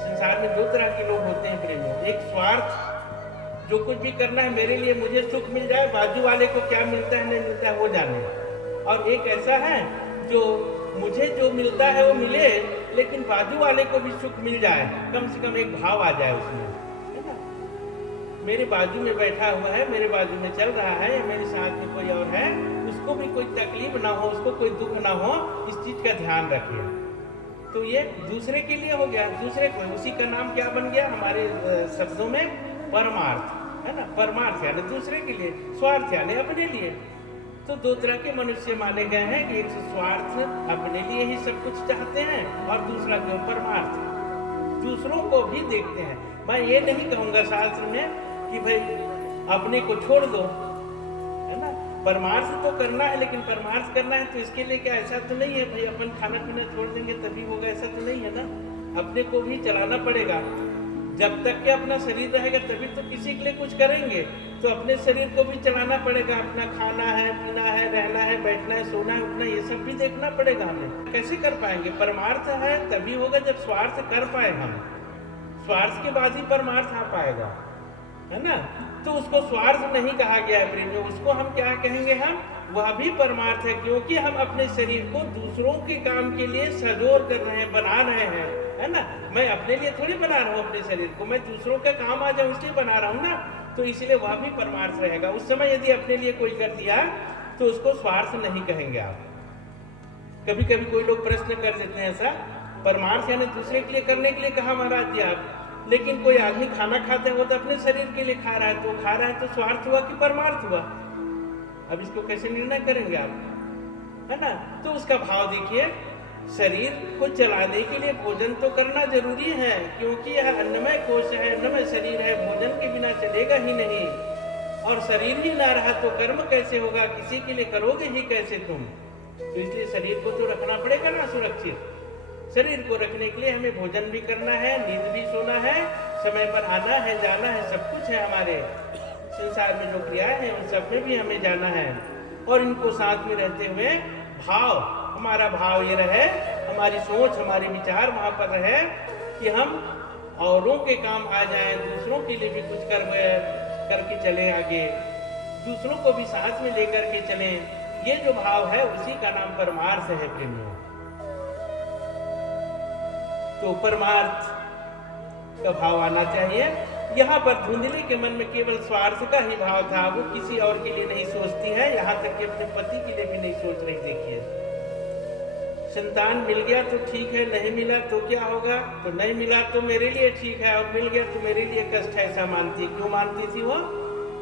संसार में दो तरह के लोग होते हैं प्रेमियों, एक स्वार्थ, जो कुछ भी करना है मेरे लिए, मुझे सुख मिल जाए, बाजू वाले को क्या मिलता है नहीं मिलता है वो जाने। और एक ऐसा है जो मुझे जो मिलता है वो मिले, लेकिन बाजू वाले को भी सुख मिल जाए, कम से कम एक भाव आ जाए उसमें, है ना। मेरे बाजू में बैठा हुआ है, मेरे बाजू में चल रहा है, या मेरे साथ में कोई और है, उसको भी कोई तकलीफ ना हो, उसको कोई दुख ना हो, इस चीज का ध्यान रखिए। तो ये दूसरे के लिए हो गया, दूसरे को, उसी का नाम क्या बन गया हमारे शब्दों में, परमार्थ, है ना। परमार्थ यानी दूसरे के लिए, स्वार्थ यानी अपने लिए। तो दो तरह के मनुष्य माने गए हैं कि एक स्वार्थ, अपने लिए ही सब कुछ चाहते हैं, और दूसरा जो परमार्थ, दूसरों को भी देखते हैं। मैं ये नहीं कहूंगा शास्त्र में कि भाई अपने को छोड़ दो, है ना। परमार्थ तो करना है, लेकिन परमार्थ करना है तो इसके लिए क्या ऐसा तो नहीं है भाई अपन खाना पीना छोड़ देंगे तभी होगा, ऐसा तो नहीं है ना। अपने को भी चलाना पड़ेगा, जब तक कि अपना शरीर रहेगा तभी तो किसी के लिए कुछ करेंगे। तो अपने शरीर को भी चलाना पड़ेगा, अपना खाना है, पीना है, रहना है, बैठना है, सोना है, उठना, ये सब भी देखना पड़ेगा हमें। कैसे कर पाएंगे? परमार्थ है तभी होगा जब स्वार्थ कर पाए हम, स्वार्थ के बाद ही परमार्थ आ पाएगा, है ना। तो उसको स्वार्थ नहीं कहा गया है प्रेमियों, उसको हम क्या कहेंगे, हम वह भी परमार्थ है, क्योंकि हम अपने शरीर को दूसरों के काम के लिए सजोर कर रहे हैं, बना रहे हैं, है ना। मैं अपने लिए थोड़ी बना रहा हूँ अपने शरीर को, मैं दूसरों का काम आ जाऊँ इसलिए बना रहा हूँ ना। तो इसलिए वह भी परमार्थ रहेगा। उस समय यदि अपने लिए कोई कर दिया तो उसको स्वार्थ नहीं कहेंगे आप। कभी कभी कोई लोग प्रश्न कर देते हैं ऐसा, परमार्थ यानी दूसरे के लिए करने के लिए कहा महाराज जी आप, लेकिन कोई आदमी खाना खाते हो तो अपने शरीर के लिए खा रहा है, तो खा रहा है तो स्वार्थ हुआ कि परमार्थ हुआ? अब इसको कैसे निर्णय करेंगे आप, है ना। तो उसका भाव देखिए, शरीर को चलाने के लिए भोजन तो करना जरूरी है, क्योंकि यह अन्नमय कोश है, अन्नमय शरीर है, भोजन के बिना चलेगा ही नहीं। और शरीर ही ना रहा तो कर्म कैसे होगा, किसी के लिए करोगे ही कैसे तुम। तो इसलिए शरीर को तो रखना पड़ेगा ना सुरक्षित। शरीर को रखने के लिए हमें भोजन भी करना है, नींद भी सोना है, समय पर आना है, जाना है, सब कुछ है। हमारे संसार में जो क्रियाएं हैं उन सब में भी हमें जाना है, और इनको साथ में रहते हुए भाव, हमारा भाव ये रहे, हमारी सोच, हमारे विचार वहां पर रहे कि हम औरों के काम आ जाएं, दूसरों के लिए भी कुछ करके चलें आगे, दूसरों को भी साथ में लेकर के चलें। ये जो भाव है उसी का नाम परमार्थ है प्रेमियों। तो परमार्थ का भाव आना चाहिए। यहाँ पर धुंधली के मन में केवल स्वार्थ का ही भाव था, वो किसी और के लिए नहीं सोचती है, यहाँ तक कि अपने पति के लिए भी नहीं सोच रही। देखिए, संतान मिल गया तो ठीक है, नहीं मिला तो क्या होगा, तो नहीं मिला तो मेरे लिए ठीक है, और मिल गया तो मेरे लिए कष्ट है, ऐसा मानती। क्यों मानती थी वो?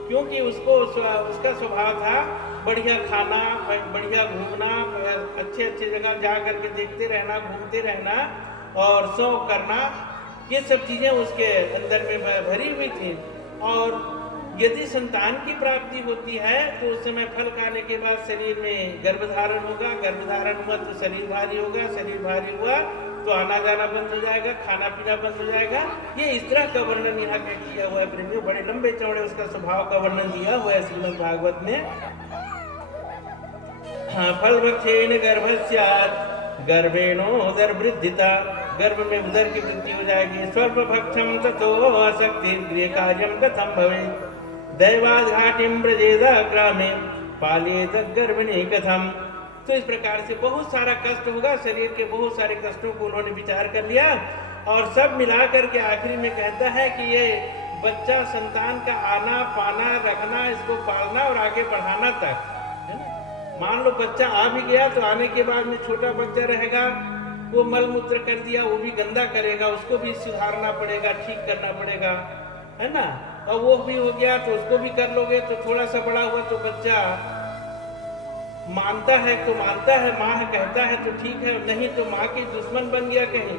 क्योंकि उसका स्वभाव था बढ़िया खाना, बढ़िया घूमना, अच्छे अच्छे जगह जा करके देखते रहना, घूमते रहना और शौक करना, ये सब चीजें उसके अंदर में भरी हुई थी। और यदि संतान की प्राप्ति होती है तो उस समय फल खाने के बाद शरीर में गर्भधारण होगा, गर्भधारण हुआ तो शरीर भारी होगा, शरीर भारी हुआ तो आना जाना बंद हो जाएगा, खाना पीना बंद हो जाएगा। ये इस तरह का वर्णन यहाँ पे किया हुआ है प्रेमियों, बड़े लंबे चौड़े उसका स्वभाव का वर्णन दिया हुआ है श्रीमद् भागवत में। हाँ, फल भक्षेन गर्भस्यात् गर्भेणोदर वृद्धिता, गर्भ में उदर की वृद्धि हो जाएगी। स्वल्प भक्षम ततो आसक्ति गृह कार्यम कथम भवे, दैवाघाटिम ब्रजेदा ग्रामे पालेत गर्भिणी कथम। तो इस प्रकार से बहुत सारा कष्ट होगा, शरीर के बहुत सारे कष्टों को उन्होंने विचार कर लिया और सब मिला करके आखिरी में कहता है कि ये बच्चा संतान का आना पाना रखना, इसको पालना और आगे बढ़ाना तक, है ना। मान लो बच्चा आ भी गया तो आने के बाद में छोटा बच्चा रहेगा, वो मल मूत्र कर दिया, वो भी गंदा करेगा, उसको भी सुधारना पड़ेगा, ठीक करना पड़ेगा, है ना। और वो भी हो गया तो उसको भी कर लोगे तो थोड़ा सा बड़ा हुआ तो बच्चा मानता है तो मानता है, माँ कहता है तो ठीक है, नहीं तो माँ की दुश्मन बन गया, कहीं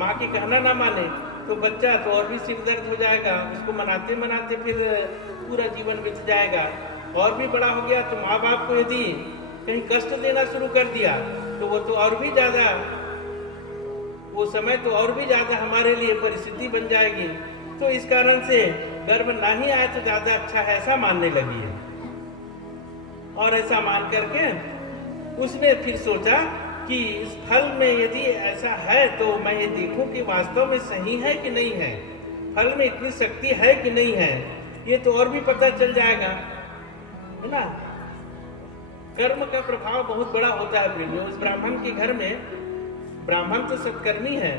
माँ की कहना ना माने तो बच्चा तो और भी सिर दर्द हो जाएगा, उसको मनाते मनाते फिर पूरा जीवन बीत जाएगा। और भी बड़ा हो गया तो माँ बाप को यदि कहीं कष्ट देना शुरू कर दिया तो वो तो और भी ज्यादा, वो समय तो और भी ज्यादा हमारे लिए परिस्थिति बन जाएगी। तो इस कारण से गर्भ ना ही आए तो ज्यादा अच्छा है, ऐसा मानने लगी है। और ऐसा मान करके उसने फिर सोचा कि इस फल में यदि ऐसा है तो मैं ये देखूं कि वास्तव में सही है कि नहीं है, फल में इतनी शक्ति है कि नहीं है, ये तो और भी पता चल जाएगा, है ना। कर्म का प्रभाव बहुत बड़ा होता है प्रेमियों। उस ब्राह्मण के घर में, ब्राह्मण तो सत्कर्मी है,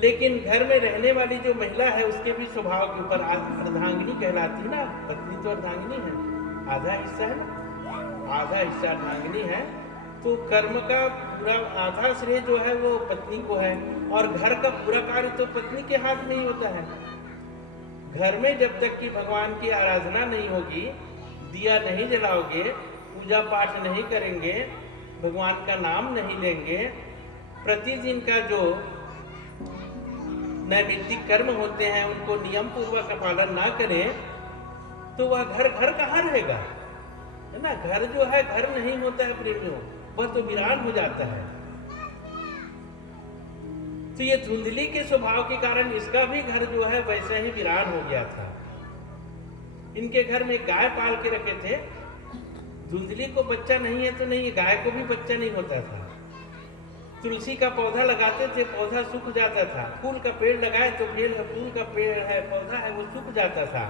लेकिन घर में रहने वाली जो महिला है उसके भी स्वभाव के ऊपर अर्धांगिनी कहलाती ना, पत्नी तो अर्धांगिनी है, आधा हिस्सा है ना, आधा हिस्सा अर्धांगिनी है। तो कर्म का पूरा आधा श्रेय जो है वो पत्नी को है और घर का पूरा कार्य तो पत्नी के हाथ में ही होता है। घर में जब तक कि भगवान की आराधना नहीं होगी, दिया नहीं जलाओगे, पूजा पाठ नहीं करेंगे, भगवान का नाम नहीं लेंगे, प्रतिदिन का जो नैमित्तिक कर्म होते हैं उनको नियम पूर्वक पालन ना करें तो वह घर घर कहाँ रहेगा, है ना। घर जो है घर नहीं होता है प्रेमियों, वह तो वीरान हो जाता है। तो ये धुंधली के स्वभाव के कारण इसका भी घर जो है वैसे ही वीरान हो गया था। इनके घर में गाय पाल के रखे थे, धुंधली को बच्चा नहीं है तो नहीं, गाय को भी बच्चा नहीं होता था। तुलसी का पौधा लगाते थे, पौधा सूख जाता था, फूल का पेड़ लगाए तो फूल का पेड़ है, पौधा है, वो सूख जाता था।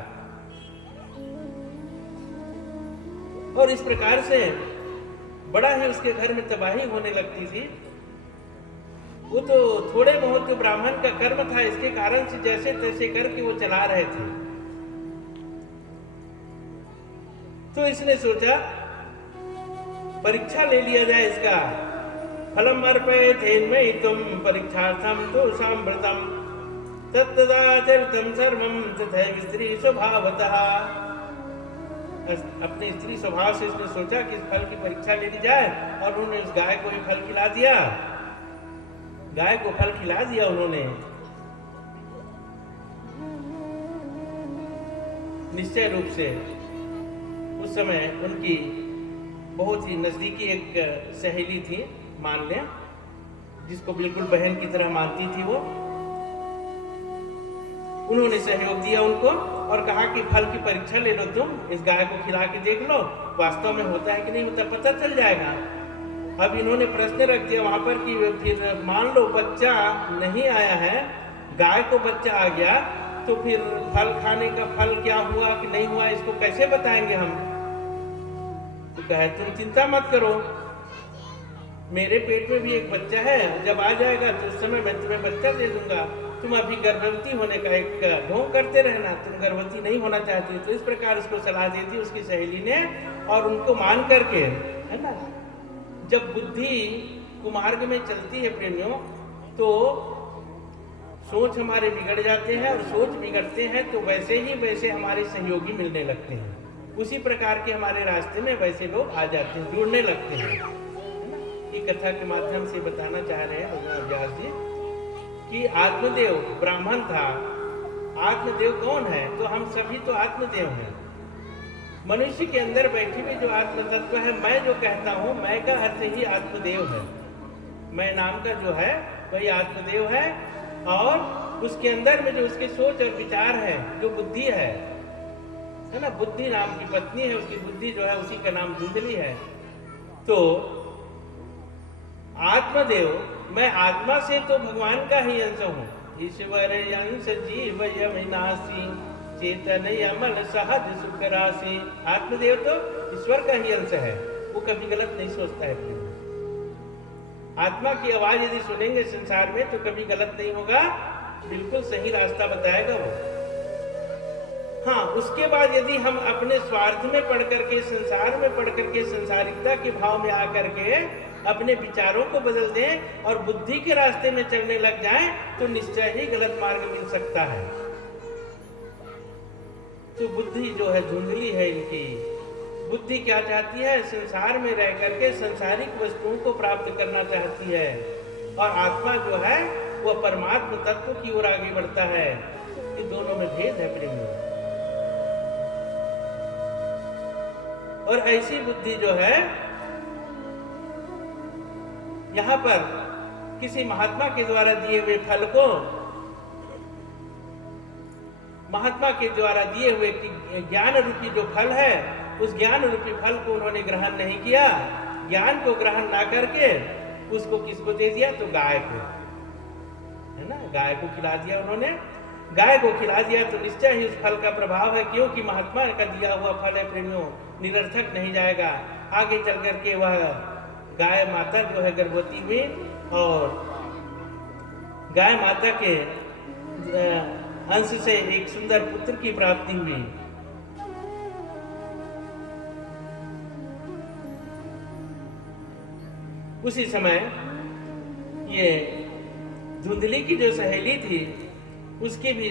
और इस प्रकार से बड़ा ही उसके घर में तबाही होने लगती थी। वो तो थोड़े बहुत जो ब्राह्मण का कर्म था, इसके कारण से जैसे तैसे करके वो चला रहे थे। तो इसने सोचा परीक्षा ले लिया जाए इसका। फलम अर्पयेथेन्मयितुं परीक्षार्थं तु सांप्रतं तत्तदाचरितं सर्वं तथैव स्त्री स्वभावतः। अपने स्त्री स्वभाव से इसने सोचा कि इस फल की परीक्षा ले ली जाए और उन्होंने उस गाय को ही फल खिला दिया, गाय को फल खिला दिया उन्होंने। निश्चय रूप से उस समय उनकी बहुत ही नजदीकी एक सहेली थी, मान लें, जिसको बिल्कुल बहन की तरह मानती थी वो। उन्होंने सहयोग दिया उनको और कहा कि फल की परीक्षा ले लो, तुम इस गाय को खिला के देख लो, वास्तव में होता है कि नहीं होता, पता चल जाएगा। अब इन्होंने प्रश्न रख दिया वहां पर कि फिर मान लो बच्चा नहीं आया है, गाय को बच्चा आ गया, तो फिर फल खाने का फल क्या हुआ कि नहीं हुआ, इसको कैसे बताएंगे हम। तो कहे तुम चिंता मत करो, मेरे पेट में भी एक बच्चा है, जब आ जाएगा तो उस समय मैं तुम्हें बच्चा दे दूंगा, तुम अभी गर्भवती होने का एक ढोंग करते रहना, तुम गर्भवती नहीं होना चाहती। तो इस प्रकार उसको सलाह दी थी उसकी सहेली ने, और उनको मान करके, है ना। जब बुद्धि कुमार्ग में चलती है प्रेमियों, तो सोच हमारे बिगड़ जाते हैं, और सोच बिगड़ते हैं तो वैसे ही वैसे हमारे सहयोगी मिलने लगते हैं, उसी प्रकार के हमारे रास्ते में वैसे लोग आ जाते हैं, जुड़ने लगते हैं। ये कथा के माध्यम से बताना चाह रहे हैं भगवान व्यास जी कि आत्मदेव ब्राह्मण था। आत्मदेव कौन है, तो हम सभी तो आत्मदेव हैं। मनुष्य के अंदर बैठी हुई जो आत्म तत्व है, मैं जो कहता हूँ, मैं का अर्थ ही आत्मदेव है। मैं नाम का जो है वही आत्मदेव है, और उसके अंदर में जो उसके सोच और विचार है, जो बुद्धि है ना, बुद्धि नाम की पत्नी है, उसकी बुद्धि जो है उसी का नाम धुंधली है। तो आत्मदेव, मैं आत्मा से तो भगवान का ही अंश हूँ। ईश्वर अंश जीव अविनाशी, चेतन अमल सहज सुख राशि। आत्मदेव तो ईश्वर का ही अंश है, वो कभी गलत नहीं सोचता है। आत्मा की आवाज यदि सुनेंगे संसार में तो कभी गलत नहीं होगा, बिल्कुल सही रास्ता बताएगा वो। हाँ, उसके बाद यदि हम अपने स्वार्थ में पढ़ करके, संसार में पढ़ करके, संसारिकता के भाव में आकर के अपने विचारों को बदल दें और बुद्धि के रास्ते में चलने लग जाएं, तो निश्चय ही गलत मार्ग मिल सकता है। तो बुद्धि जो है धुंधली है इनकी। बुद्धि क्या चाहती है? संसार में रह करके सांसारिक वस्तुओं को प्राप्त करना चाहती है, और आत्मा जो है वह परमात्मा तत्व की ओर आगे बढ़ता है। ये दोनों में भेद है प्रेमियों। और ऐसी बुद्धि जो है यहाँ पर किसी महात्मा के द्वारा दिए हुए फल को, महात्मा के द्वारा दिए हुए ज्ञान रूपी जो फल है, उस ज्ञान रूपी फल को उन्होंने ग्रहण नहीं किया। ज्ञान को ग्रहण ना करके उसको किसको दे दिया? तो गाय को, है ना, गाय को खिला दिया उन्होंने। गाय को खिला दिया तो निश्चय ही उस फल का प्रभाव है, क्योंकि महात्मा का दिया हुआ फल है प्रेमियों, निरर्थक नहीं जाएगा। आगे चल करके वह गाय माता जो है गर्भवती हुई, और गाय माता के अंश से एक सुंदर पुत्र की प्राप्ति हुई। उसी समय ये धुंधली की जो सहेली थी, उसकी भी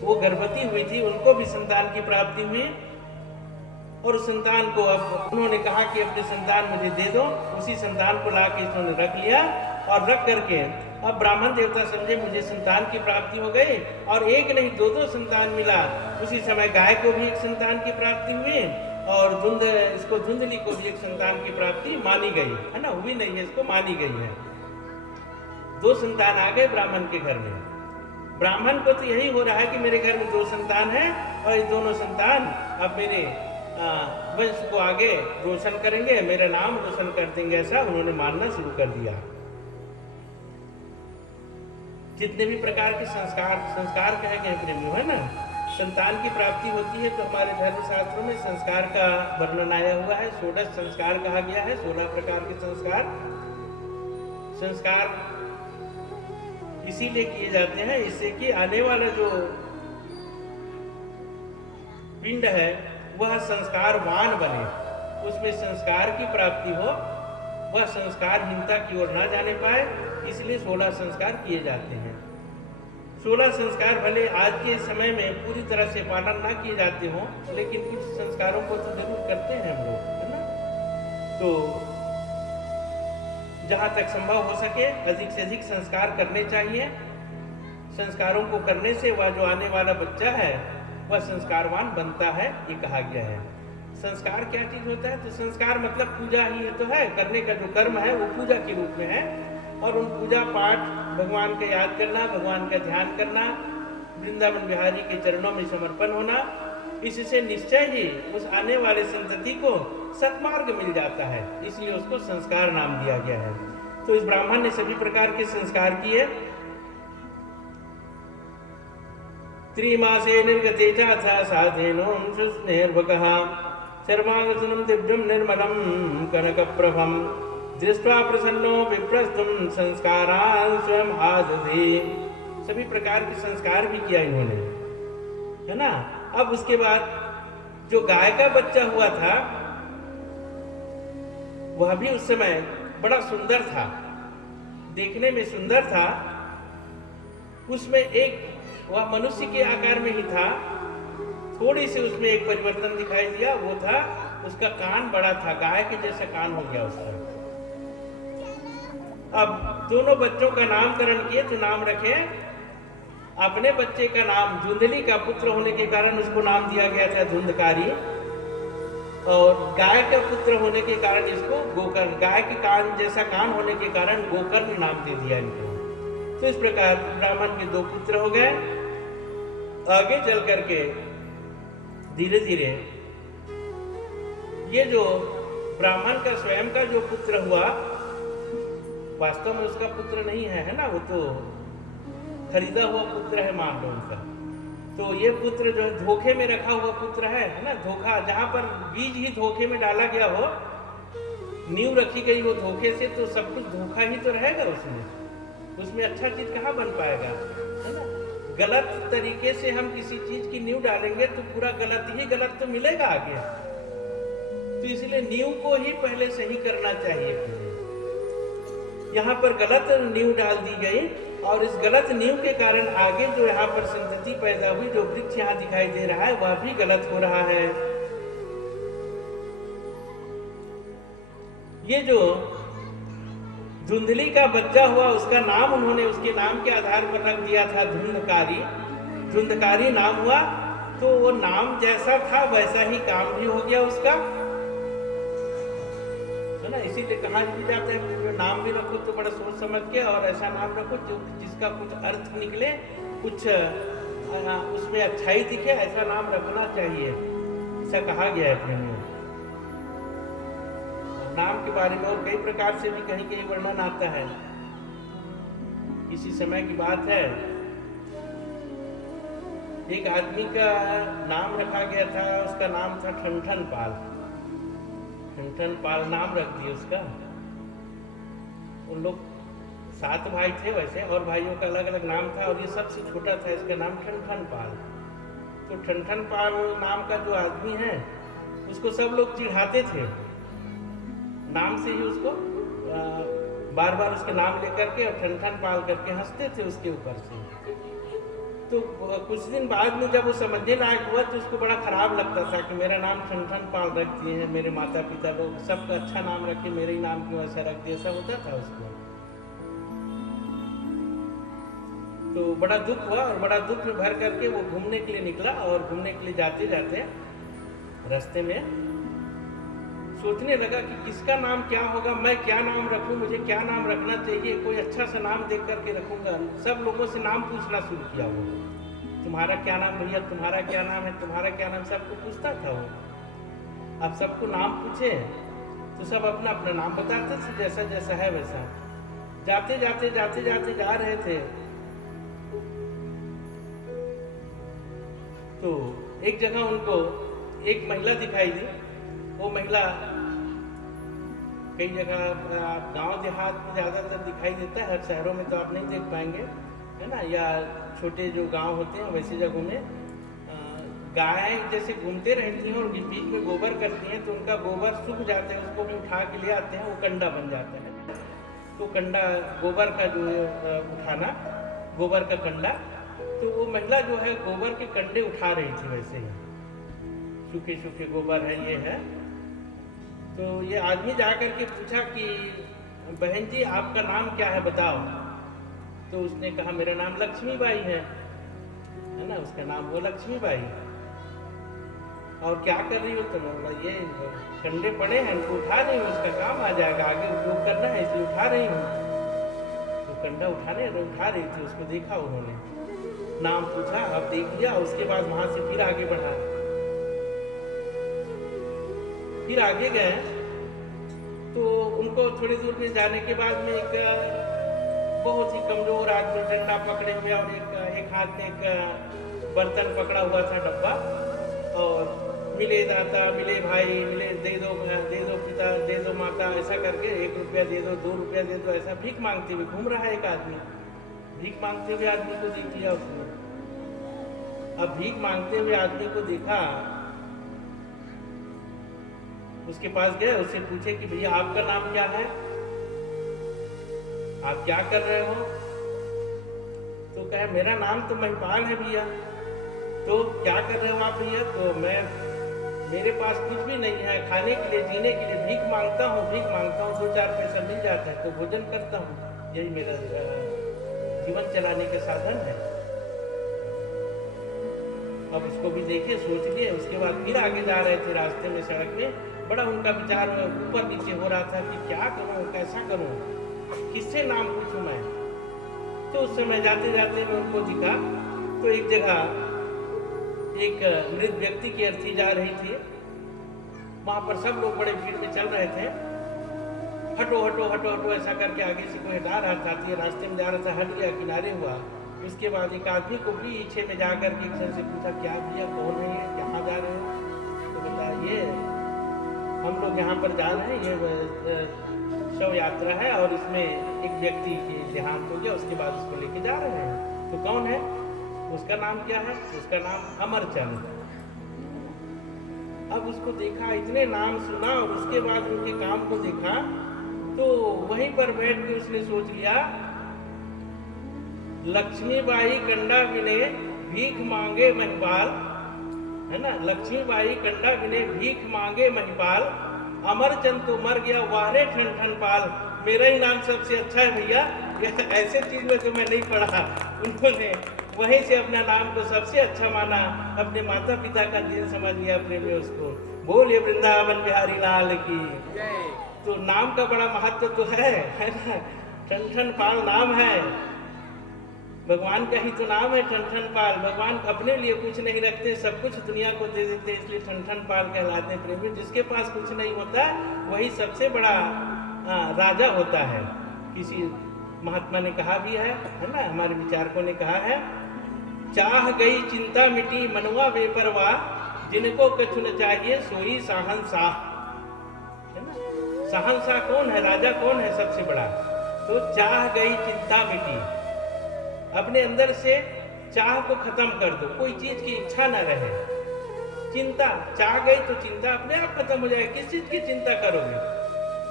वो गर्भवती हुई थी, उनको भी संतान की प्राप्ति हुई। और उस संतान को अब उन्होंने कहा कि अपनी संतान मुझे दे दो। उसी संतान को ला के उन्होंने रख लिया, और रख करके अब ब्राह्मण देवता समझे मुझे संतान की प्राप्ति हो गई, और एक नहीं दो संतान मिला। उसी समय गाय को भी एक संतान की प्राप्ति हुई, और इसको धुंधली को भी एक संतान की प्राप्ति मानी गई है ना, हुई नहीं है, इसको मानी गई है। 2 संतान आ गए ब्राह्मण के घर में। ब्राह्मण को तो यही हो रहा है कि मेरे घर में 2 संतान हैं, और ये दोनों संतान अब मेरे वंश को आगे रोशन करेंगे, मेरा नाम रोशन कर देंगे, ऐसा उन्होंने मानना शुरू कर दिया। जितने भी प्रकार के संस्कार कहे गए प्रेमियों, है ना, संतान की प्राप्ति होती है तो हमारे धर्मशास्त्रों में संस्कार का वर्णन आया हुआ है। 16 संस्कार कहा गया है, 16 प्रकार के संस्कार इसीलिए किए जाते हैं, इससे कि आने वाला जो पिंड है वह संस्कारवान बने, उसमें संस्कार की प्राप्ति हो, वह संस्कारहीनता की ओर ना जाने पाए, इसलिए 16 संस्कार किए जाते हैं। 16 संस्कार भले आज के समय में पूरी तरह से पालन ना किए जाते हों, लेकिन कुछ संस्कारों को तो जरूर करते हैं हम लोग, है ना। तो जहाँ तक संभव हो सके अधिक से अधिक संस्कार करने चाहिए। संस्कारों को करने से वह जो आने वाला बच्चा है वह संस्कारवान बनता है, ये कहा गया है। संस्कार क्या चीज होता है? तो संस्कार मतलब पूजा ही तो है, करने का जो कर्म है वो पूजा के रूप में है, और उन पूजा पाठ, भगवान का याद करना, भगवान का ध्यान करना, वृंदावन बिहारी के चरणों में समर्पण होना, इससे निश्चय ही उस आने वाले संतति को सत्मार्ग मिल जाता है, इसलिए उसको संस्कार नाम दिया गया है। तो इस ब्राह्मण ने सभी प्रकार के संस्कार किए। त्रिमासे निर्गते चाथा साधेनो शुष्णेर्वकः सर्वांगसुनं दिव्यं निर्मलं कनकप्रभं दृष्ट्वा प्रसन्नो विप्रस्थुं संस्कारान् स्वयं आदधे। सभी प्रकार के संस्कार भी किया इन्होंने, है ना। अब उसके बाद जो गाय का बच्चा हुआ था वह भी उस समय बड़ा सुंदर था, देखने में सुंदर था। उसमें एक वह मनुष्य के आकार में ही था, थोड़ी सी उसमें एक परिवर्तन दिखाई दिया, वो था उसका कान बड़ा था, गाय के जैसा कान हो गया उसका। अब दोनों बच्चों का नामकरण किए तो नाम रखे अपने बच्चे का नाम धुंधली का पुत्र होने के कारण उसको नाम दिया गया था धुंधकारी, और गाय का पुत्र होने के कारण इसको गोकर्ण, गाय के कान जैसा कान होने के कारण गोकर्ण नाम दे दिया इनको। तो इस प्रकार ब्राह्मण के 2 पुत्र हो गए। आगे चल करके धीरे धीरे ये जो ब्राह्मण का स्वयं का जो पुत्र हुआ, वास्तव में उसका पुत्र नहीं है ना, वो तो खरीदा हुआ पुत्र है मान लो उनका। तो ये पुत्र जो है धोखे में रखा हुआ पुत्र है ना, धोखा, जहां पर बीज ही धोखे में डाला गया हो, नींव रखी गई हो धोखे से, तो सब कुछ धोखा ही तो रहेगा उसमें अच्छा चीज कहाँ बन पाएगा, है ना। गलत तरीके से हम किसी चीज की नींव डालेंगे तो पूरा गलत तो मिलेगा आगे। तो इसलिए नींव को ही पहले सही करना चाहिए। यहाँ पर गलत नींव डाल दी गई, और इस गलत नींव के कारण आगे जो यहाँ पर संतति पैदा हुई, जो वृक्ष यहाँ दिखाई दे रहा है वह भी गलत हो रहा है। ये जो धुंधली का बच्चा हुआ, उसका नाम उन्होंने उसके नाम के आधार पर रख दिया था धुंधकारी। धुंधकारी नाम हुआ, तो वो नाम जैसा था वैसा ही काम भी हो गया उसका, है ना। इसीलिए कहा भी जाता है कि जो नाम भी रखो तो बड़ा सोच समझ के, और ऐसा नाम रखो जो जिसका कुछ अर्थ निकले, कुछ उसमें अच्छाई दिखे, ऐसा नाम रखना चाहिए, ऐसा कहा गया है अपने में। नाम के बारे में और कई प्रकार से भी कहीं कहीं वर्णन आता है। किसी समय की बात है, एक आदमी का नाम रखा गया था, उसका नाम था ठनठन पाल। ठनठन पाल नाम रख दिया उसका। उन लोग 7 भाई थे वैसे, और भाइयों का अलग अलग नाम था, और ये सबसे छोटा था, इसका नाम ठनठन पाल। तो ठनठन पाल नाम का जो आदमी है, उसको सब लोग चिढ़ाते थे नाम से ही, उसको बार बार उसके नाम लेकर के और ठनठन पाल करके हंसते थे उसके ऊपर से। तो कुछ दिन बाद में जब वो समझने लायक हुआ, तो उसको बड़ा खराब लगता था कि मेरा नाम ठनठन पाल रख दिए हैं, मेरे माता पिता लोग सबका अच्छा नाम रखे, मेरे ही नाम क्यों ऐसा रख दिया, ऐसा होता था उसको। तो बड़ा दुख हुआ, और बड़ा दुख में भर करके वो घूमने के लिए निकला, और घूमने के लिए जाते जाते रास्ते में सोचने लगा कि किसका नाम क्या होगा, मैं क्या नाम रखूं, मुझे क्या नाम रखना चाहिए, कोई अच्छा सा नाम देख करके रखूंगा। सब लोगों से नाम पूछना शुरू किया वो, तुम्हारा क्या नाम भैया, तुम्हारा क्या नाम है, तुम्हारा क्या नाम, सबको पूछता था वो। अब सबको नाम पूछे तो सब अपना अपना नाम बताते थे, जैसा जैसा है वैसा। जाते जाते जा रहे थे, तो एक जगह उनको एक महिला दिखाई दी। वो महिला कई जगह गांव देहात में ज़्यादातर दिखाई देता है, हर शहरों में तो आप नहीं देख पाएंगे, है ना, या छोटे जो गांव होते हैं वैसे जगहों में गाय जैसे घूमते रहती हैं और बीच में गोबर करती हैं, तो उनका गोबर सूख जाता है, उसको भी उठा के ले आते हैं, वो कंडा बन जाता है। तो कंडा गोबर का जो उठाना, गोबर का कंडा, तो वो महिला जो है गोबर के कंडे उठा रही थी, वैसे ही सूखे सूखे गोबर है ये है। तो ये आदमी जा करके पूछा कि बहन जी आपका नाम क्या है बताओ। तो उसने कहा मेरा नाम लक्ष्मी बाई है ना, उसका नाम वो लक्ष्मी बाई। और क्या कर रही हो तुम? तो ये कंडे पड़े हैं, इनको उठा रही हूँ, उसका काम आ जाएगा, आगे उपयोग करना है इसलिए उठा रही हूँ। तो कंडा उठा रही थी, उसको देखा उन्होंने, नाम पूछा, अब देख लिया, उसके बाद वहां से फिर आगे बढ़ा। फिर आगे गए तो उनको थोड़ी दूर में जाने के बाद में एक बहुत ही कमजोर आदमी डंडा पकड़े हुए और एक हाथ में एक बर्तन पकड़ा हुआ था, डब्बा, और मिले दाता, मिले भाई, मिले दे दो पिता, दे दो माता, ऐसा करके 1 रुपया दे दो, 2 रुपया दे दो, ऐसा भीख मांगते हुए घूम रहा है एक आदमी। भीख मांगते हुए आदमी को देख लिया उसने। अब भीख मांगते हुए आदमी को देखा, उसके पास गए, उससे पूछे कि भैया आपका नाम क्या है, आप क्या कर रहे हो? तो कहे मेरा नाम तो महिपाल है भैया। तो क्या कर रहे हो आप भैया? तो मेरे पास कुछ भी नहीं है, खाने के लिए, जीने के लिए भीख मांगता हूँ, 2-4 पैसा मिल जाता है तो भोजन करता हूँ, यही मेरा जीवन चलाने का साधन है। अब उसको भी देखे, सोच लिए। उसके बाद फिर आगे जा रहे थे, रास्ते में सड़क में बड़ा उनका विचार ऊपर नीचे हो रहा था कि क्या करूं, कैसा करूं, किससे नाम पूछूं मैं। तो उस समय जाते जाते मैं उनको दिखा तो एक जगह एक वृद्ध व्यक्ति की अर्थी जा रही थी। वहां पर सब लोग बड़े भीड़ में चल रहे थे। हटो हटो हटो हटो ऐसा करके आगे से कोई हटा रहा था। ये रास्ते में जा रहा था, हट गया, किनारे हुआ। उसके बाद एक आदमी को पीछे में जाकर के एक से पूछा, क्या भैया कौन है ये, कहाँ जा रहे हैं? तो बोला ये हम लोग यहाँ पर जा रहे हैं, ये शव यात्रा है और इसमें एक व्यक्ति के देहांत हो गया, उसके बाद उसको लेके जा रहे हैं। तो कौन है, उसका नाम क्या है? उसका नाम अमरचंद। अब उसको देखा, इतने नाम सुना और उसके बाद उनके काम को देखा, तो वहीं पर बैठ के उसने सोच लिया, लक्ष्मीबाई कंडा विने भीख मांगे महिपाल, है ना, लक्ष्मीबाई कंडा विने भीख मांगे महिपाल, अमरचंद तो मर गया वारे ठन ठन पाल। मेरा ही नाम सबसे अच्छा है भैया। ऐसे चीज में तो मैं नहीं पढ़ा। उन्होंने वहीं से अपना नाम को सबसे अच्छा माना, अपने माता पिता का दिल समझ लिया प्रेमी उसको। बोलिए वृंदावन बिहारी लाल की। तो नाम का बड़ा महत्व तो है ना। ठन ठन पाल नाम है, भगवान का ही तो नाम है ठन ठन पाल। भगवान अपने लिए कुछ नहीं रखते, सब कुछ दुनिया को दे देते, इसलिए ठन ठन पाल कहलाते हैं प्रेमी। जिसके पास कुछ नहीं होता वही सबसे बड़ा राजा होता है। किसी महात्मा ने कहा भी है ना, हमारे विचारकों ने कहा है, चाह गई चिंता मिटी मनवा बेपरवाह, जिनको कछु न चाहिए सोई शाहनशाह। है ना, शाहनशाह कौन है, राजा कौन है सबसे बड़ा? तो चाह गई चिंता मिटी, अपने अंदर से चाह को खत्म कर दो, कोई चीज की इच्छा न रहे। चिंता, चाह गई तो चिंता अपने आप खत्म हो जाएगी। किस चीज की चिंता करोगे?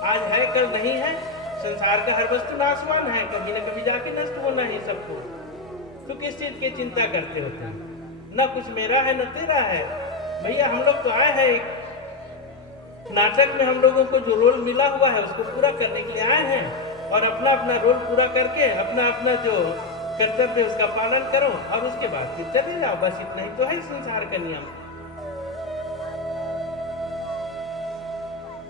आज है कल नहीं है। संसार का हर वस्तु नाशवान है, कभी न कभी जाके नष्ट होना ही सबको। तो किस चीज की चिंता करते होते हैं? न कुछ मेरा है न तेरा है। भैया हम लोग तो आए हैं एक नाटक में, हम लोगों को जो रोल मिला हुआ है उसको पूरा करने के लिए आए हैं, और अपना अपना रोल पूरा करके अपना अपना जो कर्तव्य उसका पालन करो और उसके बाद फिर चले जाओ। बस इतना ही तो है संसार का नियम।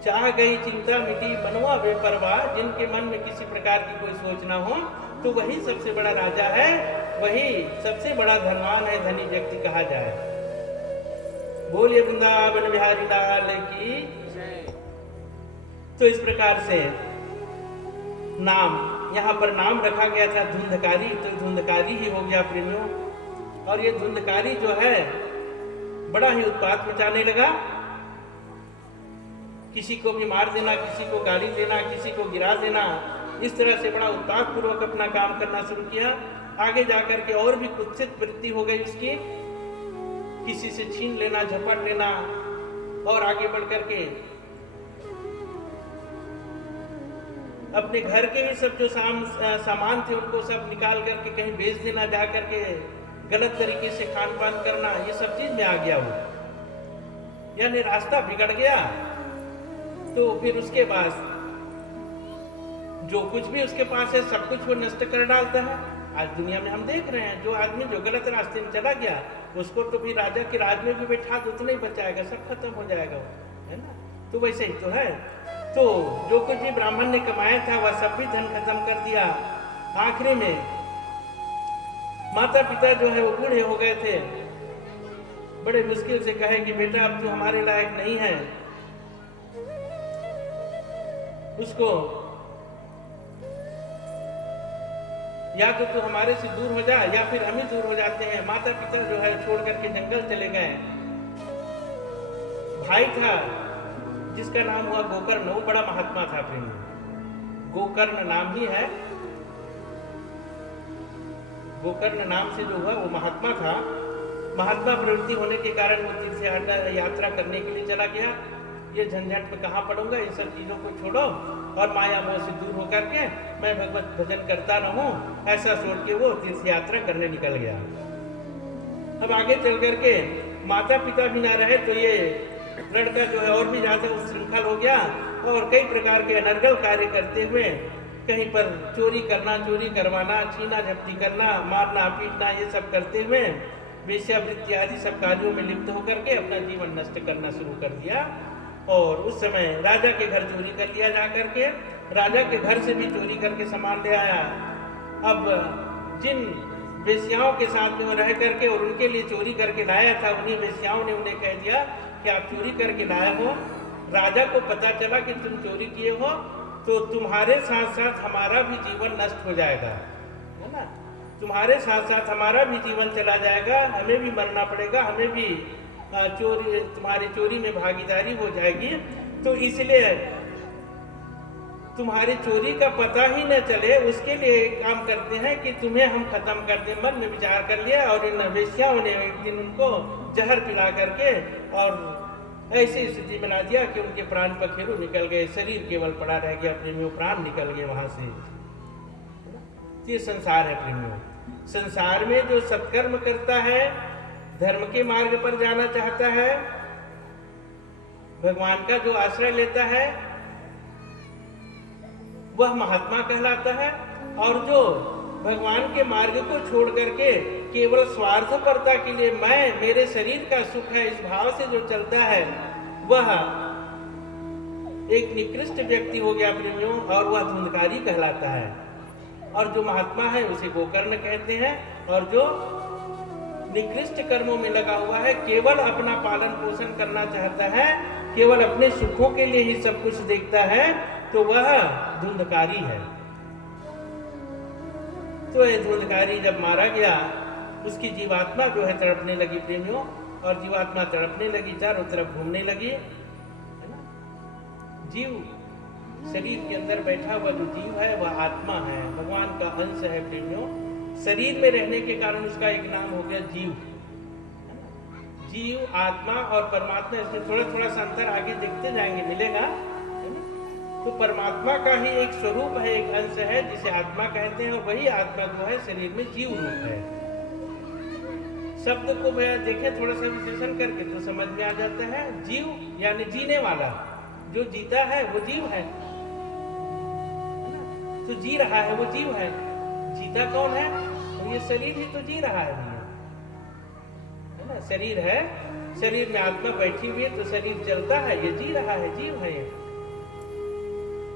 चाह गई चिंता मिटी मनवा बेपरवाह, जिनके मन में किसी प्रकार की कोई सोच ना हो, तो वही सबसे बड़ा राजा है, वही सबसे बड़ा धनवान है, धनी व्यक्ति कहा जाए। बोलिए वृंदावन बिहारी लाल की। तो इस प्रकार से नाम, यहाँ पर नाम रखा गया था धुंधकारी, तो धुंधकारी ही हो गया प्रेमियों। और ये धुंधकारी जो है बड़ा ही उत्पात मचाने लगा। किसी को भी मार देना, किसी को गाली देना, किसी को गिरा देना, इस तरह से बड़ा उत्पात पूर्वक अपना काम करना शुरू किया। आगे जाकर के और भी कुत्सित वृत्ति हो गई उसकी, किसी से छीन लेना, झपट लेना, और आगे बढ़ करके अपने घर के ही सब जो सामान थे उनको सब निकाल करके कहीं बेच देना, जा करके गलत तरीके से खान पान करना, ये सब चीज में आ गया वो, यानी रास्ता बिगड़ गया। तो फिर उसके बाद जो कुछ भी उसके पास है सब कुछ वो नष्ट कर डालता है। आज दुनिया में हम देख रहे हैं, जो आदमी जो गलत रास्ते में चला गया उसको तो भी राजा के राज में भी बैठा दो तो नहीं बचाएगा, सब खत्म हो जाएगा वो, है ना। तो वैसे ही तो है। तो जो कुछ भी ब्राह्मण ने कमाया था वह सब भी धन खत्म कर दिया। आखिरी में माता पिता जो है वो बूढ़े हो गए थे, बड़े मुश्किल से कहे कि बेटा अब तू हमारे लायक नहीं है, उसको या तो तू हमारे से दूर हो जा या फिर हम ही दूर हो जाते हैं। माता पिता जो है छोड़ करके जंगल चले गए। भाई था जिसका नाम हुआ गोकर्ण, वो बड़ा महात्मा था प्रेम, गोकर्ण नाम ही है, गोकर्ण नाम से जो हुआ वो महात्मा था। महात्मा प्रवृत्ति होने के कारण वो तीर्थ यात्रा करने के लिए चला गया। ये झंझट में कहाँ पड़ूंगा, इन सब चीजों को छोड़ो और माया मोह से दूर होकर के मैं भगवत भजन करता रहूं, ऐसा सोच के वो तीर्थ यात्रा करने निकल गया। अब आगे चल करके माता पिता भी ना रहे तो ये लड़का जो है और भी ज्यादा उच्छृंखल हो गया और कई प्रकार के अनर्गल कार्य करते हुए कहीं पर चोरी करना, चोरी करवाना, छीना झपटी करना, मारना पीटना, ये सब करते हुए वेश्यावृत्ति आदि सब कार्यों में लिप्त होकर के अपना जीवन नष्ट करना शुरू कर दिया। और उस समय राजा के घर चोरी कर लिया जा करके, राजा के घर से भी चोरी करके सामान ले आया। अब जिन वेश्याओं के साथ में वो रह करके और उनके लिए चोरी करके लाया था, उन्हीं वेश्याओं ने उन्हें कह दिया कि आप चोरी करके लाए हो, राजा को पता चला कि तुम चोरी किए हो तो तुम्हारे साथ साथ हमारा भी जीवन नष्ट हो जाएगा, है ना, तुम्हारे साथ साथ हमारा भी जीवन चला जाएगा, हमें भी मरना पड़ेगा, हमें भी चोरी, तुम्हारी चोरी में भागीदारी हो जाएगी। तो इसलिए तुम्हारी चोरी का पता ही न चले, उसके लिए एक काम करते हैं कि तुम्हें हम खत्म कर दें। मन में विचार कर लिया और इन वेश्याओं ने एक दिन उनको जहर पिला करके और ऐसी स्थिति बना दिया कि उनके प्राण पखेरु निकल गए, शरीर केवल पड़ा रह गया, प्रेमियों प्राण निकल गए वहां से। ये संसार है प्रेमियों। संसार में जो सत्कर्म करता है, धर्म के मार्ग पर जाना चाहता है, भगवान का जो आश्रय लेता है वह महात्मा कहलाता है। और जो भगवान के मार्ग को छोड़ करके केवल स्वार्थपरता के लिए मैं, मेरे शरीर का सुख है, इस भाव से जो चलता है वह एक निकृष्ट व्यक्ति हो गया प्रेमियों, और वह धुंधकारी कहलाता है। और जो महात्मा है उसे गोकर्ण कहते हैं। और जो निकृष्ट कर्मों में लगा हुआ है, केवल अपना पालन पोषण करना चाहता है, केवल अपने सुखों के लिए ही सब कुछ देखता है, तो वह धुंधकारी है। तो ये धुंधकारी जब मारा गया, उसकी जीवात्मा जो है तड़पने लगी प्रेमियों, और जीवात्मा तड़पने लगी, चारों तरफ घूमने लगी, है ना। जीव, शरीर के अंदर बैठा हुआ जो जीव है वह आत्मा है, भगवान का अंश है प्रेमियों। शरीर में रहने के कारण उसका एक नाम हो गया जीव। जीव, आत्मा और परमात्मा, इसमें थोड़ा थोड़ा सा अंतर आगे देखते जाएंगे, मिलेगा। तो परमात्मा का ही एक स्वरूप है, एक अंश है जिसे आत्मा कहते हैं, और वही आत्मा जो है शरीर में जीव रूप है। शब्द को मैं देखें थोड़ा सा विश्लेषण करके तो समझ में आ जाता है। जीव यानी जीने वाला, जो जीता है वो जीव है, तो जी रहा है वो जीव है। जीता कौन है? तो ये शरीर ही तो जी रहा है ना। शरीर है, शरीर में आत्मा बैठी हुई है तो शरीर चलता है, ये जी रहा है, जीव है ये।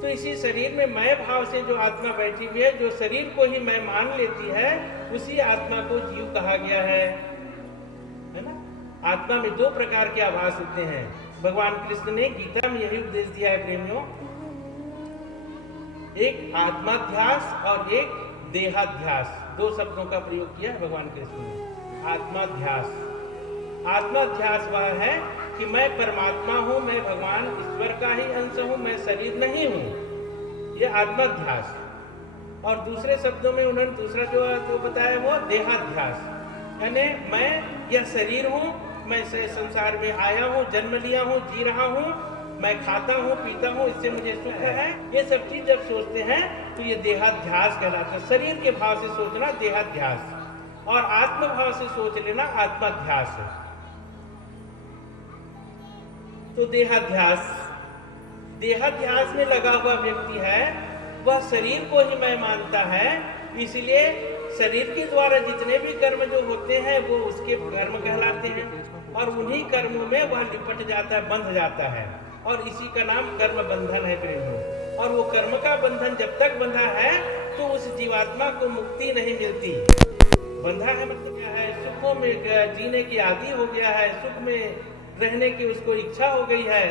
तो इसी शरीर में मैं भाव से जो आत्मा बैठी हुई है, जो शरीर को ही मैं मान लेती है, उसी आत्मा को जीव कहा गया है ना। आत्मा में दो प्रकार के आभास होते हैं। भगवान कृष्ण ने गीता में यही उपदेश दिया है प्रेमियों, एक आत्माध्यास और एक देहाध्यास, दो शब्दों का प्रयोग किया है भगवान कृष्ण ने। आत्माध्यास, आत्माध्यास वह है कि मैं परमात्मा हूं, मैं भगवान ईश्वर का ही अंश हूं, मैं शरीर नहीं हूं, यह आत्माध्यास। और दूसरे शब्दों में उन्होंने दूसरा जो बताया वो देहाध्यास, यानी मैं यह शरीर हूं, मैं संसार में आया हूं, जन्म लिया हूं, जी रहा हूं, मैं खाता हूं, पीता हूं, इससे मुझे सुख है। ये सब चीज जब सोचते हैं तो ये देहाध्यास कहलाता है। शरीर के भाव से सोचना देहाध्यास, और आत्म भाव से सोच लेना आत्माध्यास है। तो देहाध्यास, देहाध्यास में लगा हुआ व्यक्ति है, वह शरीर को ही मैं मानता है, इसलिए शरीर के द्वारा जितने भी कर्म जो होते हैं वो उसके कर्म कहलाते हैं, और उन्हीं कर्मों में वह लिपट जाता है, बंध जाता है, और इसी का नाम कर्म बंधन है प्रेमियों। और वो कर्म का बंधन जब तक बंधा है तो उस जीवात्मा को मुक्ति नहीं मिलती। बंधा है मतलब क्या है? सुखों में जीने की आदि हो गया है, सुख में रहने की उसको इच्छा हो गई है,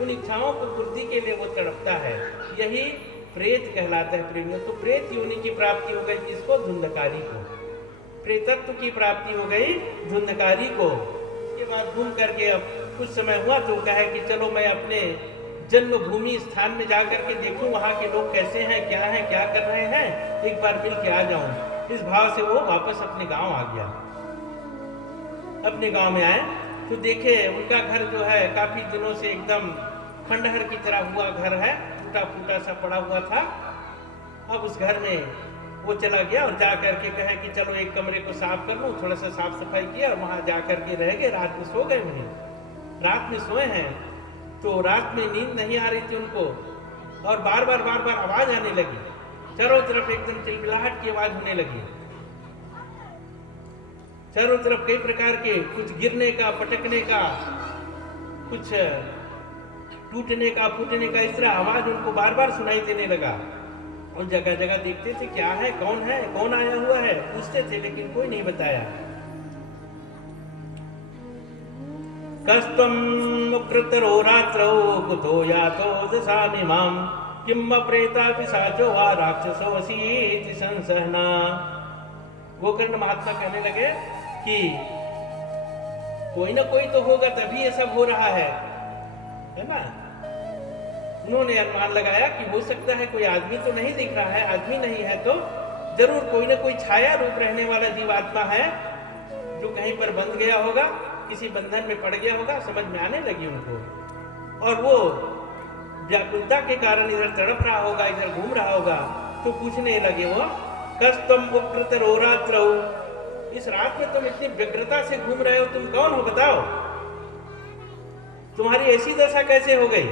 उन इच्छाओं को पूर्ति के लिए वो तड़पता है, यही प्रेत कहलाता है प्रेमियों। तो प्रेत योनि की प्राप्ति हो गई किसको? धुंधकारी को। प्रेतत्व की प्राप्ति हो गई धुंधकारी को। उसके बाद घूम करके अब कुछ समय हुआ तो कहे कि चलो मैं अपने जन्मभूमि स्थान में जा करके देखूं वहां के लोग कैसे हैं, क्या कर रहे हैं, एक बार मिल के आ जाऊं। इस भाव से वो वापस अपने गांव आ गया। अपने गांव में आए तो देखे उनका घर जो है काफी दिनों से एकदम खंडहर की तरह हुआ घर है, टूटा फूटा सा पड़ा हुआ था। अब उस घर में वो चला गया और जा करके कहे कि चलो एक कमरे को साफ कर लूं, थोड़ा सा साफ सफाई किया और वहां जा करके रह गए। रात में सो गए वहीं, रात में सोए हैं तो रात में नींद नहीं आ रही थी उनको, और बार बार आवाज आने लगी, चारों तरफ एकदम चिलबिलाहट की आवाज होने लगी। चारों तरफ कई प्रकार के, कुछ गिरने का, पटकने का, कुछ टूटने का, फूटने का, इस तरह आवाज उनको बार बार सुनाई देने लगा। और जगह जगह देखते थे क्या है, कौन आया हुआ है, पूछते थे लेकिन कोई नहीं बताया। कस्तम मुकृतरो रात्रौ कुतो यातो दशामिमां किम प्रेता पिशाचो वा राक्षसो असीति संसहना। गोकर्ण महात्मा कहने लगे कि कोई ना कोई तो होगा तभी ये सब हो रहा है ना। उन्होंने अनुमान लगाया कि हो सकता है कोई आदमी तो नहीं दिख रहा है, आदमी नहीं है तो जरूर कोई ना कोई छाया रूप रहने वाला जीवात्मा है जो कहीं पर बंध गया होगा, किसी बंधन में पड़ गया होगा। समझ में आने लगी उनको, और वो व्याकुलता के कारण इधर तड़प रहा होगा, इधर घूम रहा होगा। तो पूछने लगे वो, कस्तम उग्रतरो रात्रौ, इस रात में तुम इतनी व्यग्रता से घूम रहे हो, तुम कौन हो बताओ, तुम्हारी ऐसी दशा कैसे हो गई।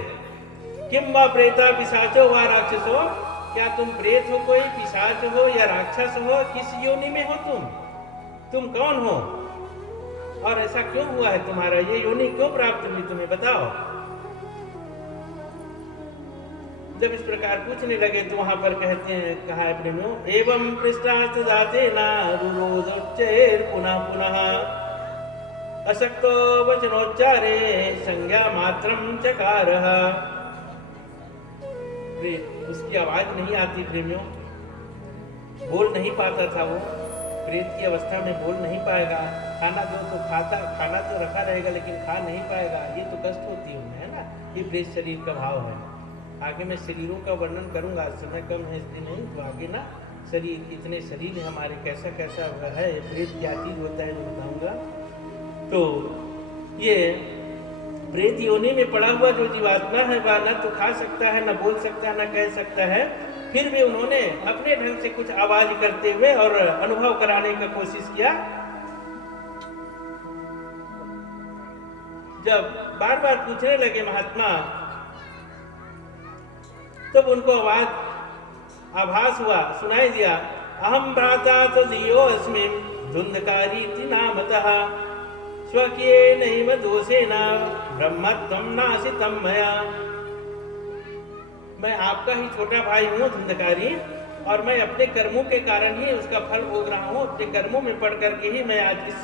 किम वा प्रेता पिशाचो वा राक्षसो, क्या तुम प्रेत हो, कोई पिशाच हो या राक्षस हो, किस योनि में हो तुम कौन हो, और ऐसा क्यों हुआ है, तुम्हारा ये योनि क्यों प्राप्त हुई तुम्हें, बताओ। जब इस प्रकार पूछने लगे तो वहां पर कहते हैं, कहा है प्रेमियों, एवं पृष्ठास्त दातेना रुरोदोच्चैर पुनः पुनः अशक्तो वचनोच्चारे संज्ञा मात्रम चकारः। उसकी आवाज नहीं आती प्रेमियों, बोल नहीं पाता था वो, प्रेत की अवस्था में बोल नहीं पाएगा। खाना दो तो खाना तो रखा रहेगा लेकिन खा नहीं पाएगा, ये तो कष्ट होती है ना। ये प्रेत शरीर का भाव है। आगे मैं शरीरों का वर्णन करूंगा, समय कम है इसलिए नहीं, तो आगे ना शरीर, इतने शरीर है हमारे, कैसा कैसा है, प्रेत क्या चीज होता है जो बताऊंगा। तो ये प्रेत योनि में पड़ा हुआ जो जीवात्मा है वह न तो खा सकता है, न बोल सकता है, न कह सकता है। फिर भी उन्होंने अपने ढंग से कुछ आवाज करते हुए और अनुभव कराने का कोशिश किया। जब बार बार पूछने लगे महात्मा, तब उनको आभास हुआ, सुनाई दिया, अहम भ्राता तो दियो अस्मिन् धुंधकारी नामतः स्वकीय नैव दोषेण ब्रह्मत्वं नासितं मया। मैं आपका ही छोटा भाई हूँ धुंधकारी, और मैं अपने कर्मों के कारण ही उसका फल भोग रहा हूँ। अपने कर्मों में पड़ करके ही मैं आज इस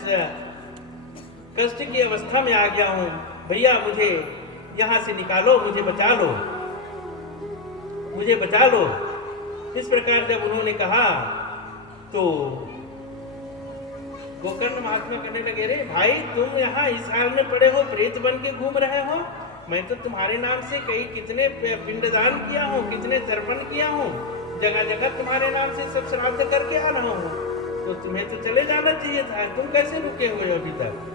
कष्ट की अवस्था में आ गया हूँ। भैया मुझे यहाँ से निकालो, मुझे बचा लो, मुझे बचा लो। इस प्रकार जब उन्होंने कहा तो गोकर्ण महात्मा कहने लगे, रे भाई तुम यहाँ इस हाल में पड़े हो, प्रेत बन के घूम रहे हो, मैं तो तुम्हारे नाम से कितने पिंडदान किया हूँ, कितने तर्पण किया हूँ, जगह जगह तुम्हारे नाम से सब श्राद्ध करके आ रहा हूँ, तो तुम्हें तो चले जाना चाहिए था, तुम कैसे रुके हुए हो अभी तक।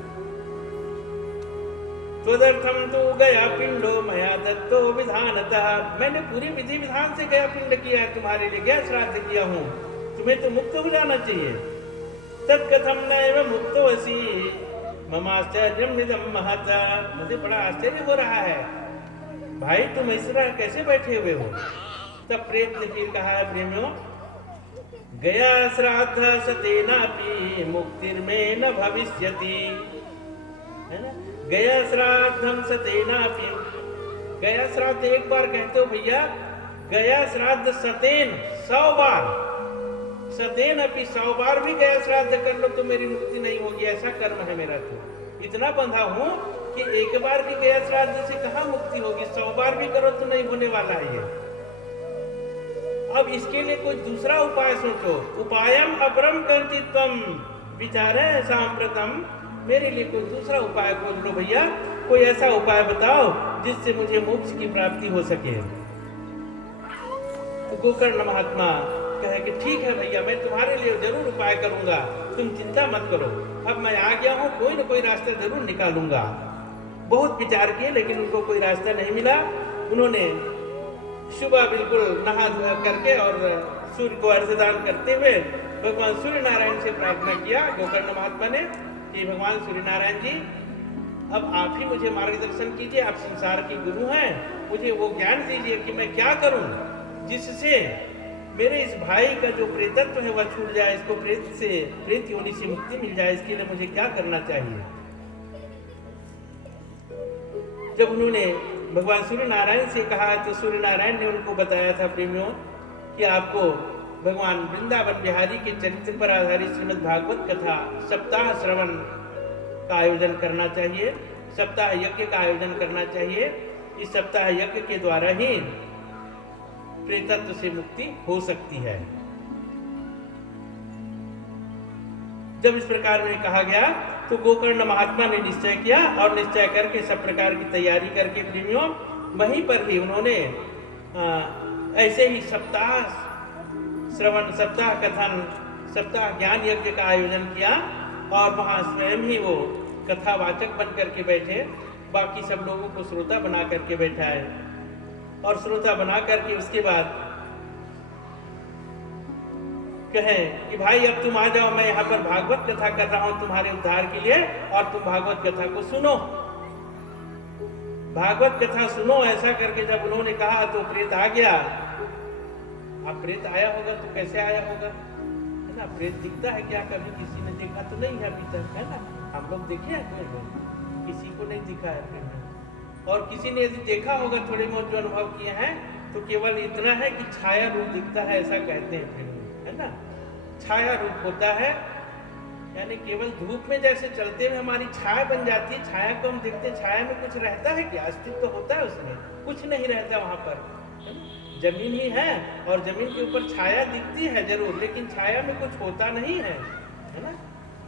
तदर्थम तो गया पिंडो मया दत्तो विधानतः, मैंने पूरी विधि विधान से गया पिंड किया है तुम्हारे लिए, गया श्राद्ध किया हूँ, तुम्हें तो मुक्त हो जाना चाहिए। तत्कथम नैव मुक्तो असि ममाश्चर्यम निदम महता, मुझे बड़ा आश्चर्य हो रहा है भाई, तुम इस तरह कैसे बैठे हुए हो। तब प्रेत ने फिर कहा है प्रेमियों, गया श्राद्ध सतेनापि मुक्तिर्मे न भविष्यति, है ना। गया श्राद्धम सतेनापि, गया श्राद्ध एक बार कहते हो भैया, गया श्राद्ध सतेन 100 बार, सतेन अपि 100 बार भी गया श्राद्ध कर लो तो मेरी मुक्ति नहीं होगी, ऐसा कर्म है मेरा। तो इतना बंधा हूं कि एक बार भी गया श्राद्ध से कहां मुक्ति होगी, 100 बार भी करो तो नहीं होने वाला है ये। अब इसके लिए कोई दूसरा उपाय सोचो, उपायम अपरम कंचितम विचारे सांप्रतम, मेरे लिए कोई दूसरा उपाय खोज लो भैया, कोई ऐसा उपाय बताओ जिससे मुझे मोक्ष की प्राप्ति हो सके। तो गोकर्ण महात्मा कहे कि ठीक है भैया, मैं तुम्हारे लिए जरूर उपाय करूंगा, तुम चिंता मत करो, अब मैं आ गया हूं, कोई ना कोई रास्ता जरूर निकालूंगा। बहुत विचार किए लेकिन उनको कोई रास्ता नहीं मिला। उन्होंने सुबह बिल्कुल नहा धोआ करके और सूर्य को अर्घ्यदान करते हुए भगवान सूर्य नारायण से प्रार्थना किया गोकर्ण महात्मा ने कि भगवान सूर्य नारायण जी, अब आप ही मुझे मार्गदर्शन कीजिए, आप संसार के गुरु हैं, मुझे वो ज्ञान दीजिए कि मैं क्या करूं जिससे मेरे इस भाई का जो प्रेतत्व है वह छूट जाए, इसको प्रेत योनि से मुक्ति मिल जाए, इसके लिए मुझे क्या करना चाहिए। जब उन्होंने भगवान सूर्य नारायण से कहा तो सूर्य नारायण ने उनको बताया था प्रेमियों कि आपको भगवान वृंदावन बिहारी के चरित्र पर आधारित श्रीमद् भागवत कथा सप्ताह श्रवण का आयोजन करना चाहिए, सप्ताह यज्ञ का आयोजन करना चाहिए। इस सप्ताह यज्ञ के द्वारा ही प्रेतत्व से मुक्ति हो सकती है। जब इस प्रकार में कहा गया तो गोकर्ण महात्मा ने निश्चय किया और निश्चय करके सब प्रकार की तैयारी करके प्रेमियों वहीं पर ही उन्होंने ऐसे ही सप्ताह श्रवण, सप्ताह कथन, सप्ताह ज्ञान यज्ञ का आयोजन किया और वहां स्वयं ही वो कथावाचक बन करके बैठे, बाकी सब लोगों को श्रोता बना करके बैठाए और श्रोता बना करके उसके बाद कहें कि भाई अब तुम आ जाओ, मैं यहाँ पर भागवत कथा कर रहा हूँ तुम्हारे उद्धार के लिए और तुम भागवत कथा को सुनो, भागवत कथा सुनो। ऐसा करके जब उन्होंने कहा तो प्रेत आ गया। अब प्रेत आया होगा तो कैसे आया होगा, है ना। प्रेत दिखता है क्या, कभी किसी ने देखा तो नहीं है अभी तक, है ना। हम लोग देखे हैं कोई लोग, किसी को नहीं दिखा है। और किसी ने यदि देखा होगा, थोड़े बहुत जो अनुभव किए हैं, तो केवल इतना है कि छाया रूप दिखता है, ऐसा कहते हैं फिर, है ना। छाया रूप होता है, यानी केवल धूप में जैसे चलते हुए हमारी छाया बन जाती है, छाया को हम देखते हैं, छाया में कुछ रहता है क्या, अस्तित्व तो होता है उसमें, कुछ नहीं रहता वहां पर, जमीन ही है और जमीन के ऊपर छाया दिखती है जरूर, लेकिन छाया में कुछ होता नहीं है, है ना।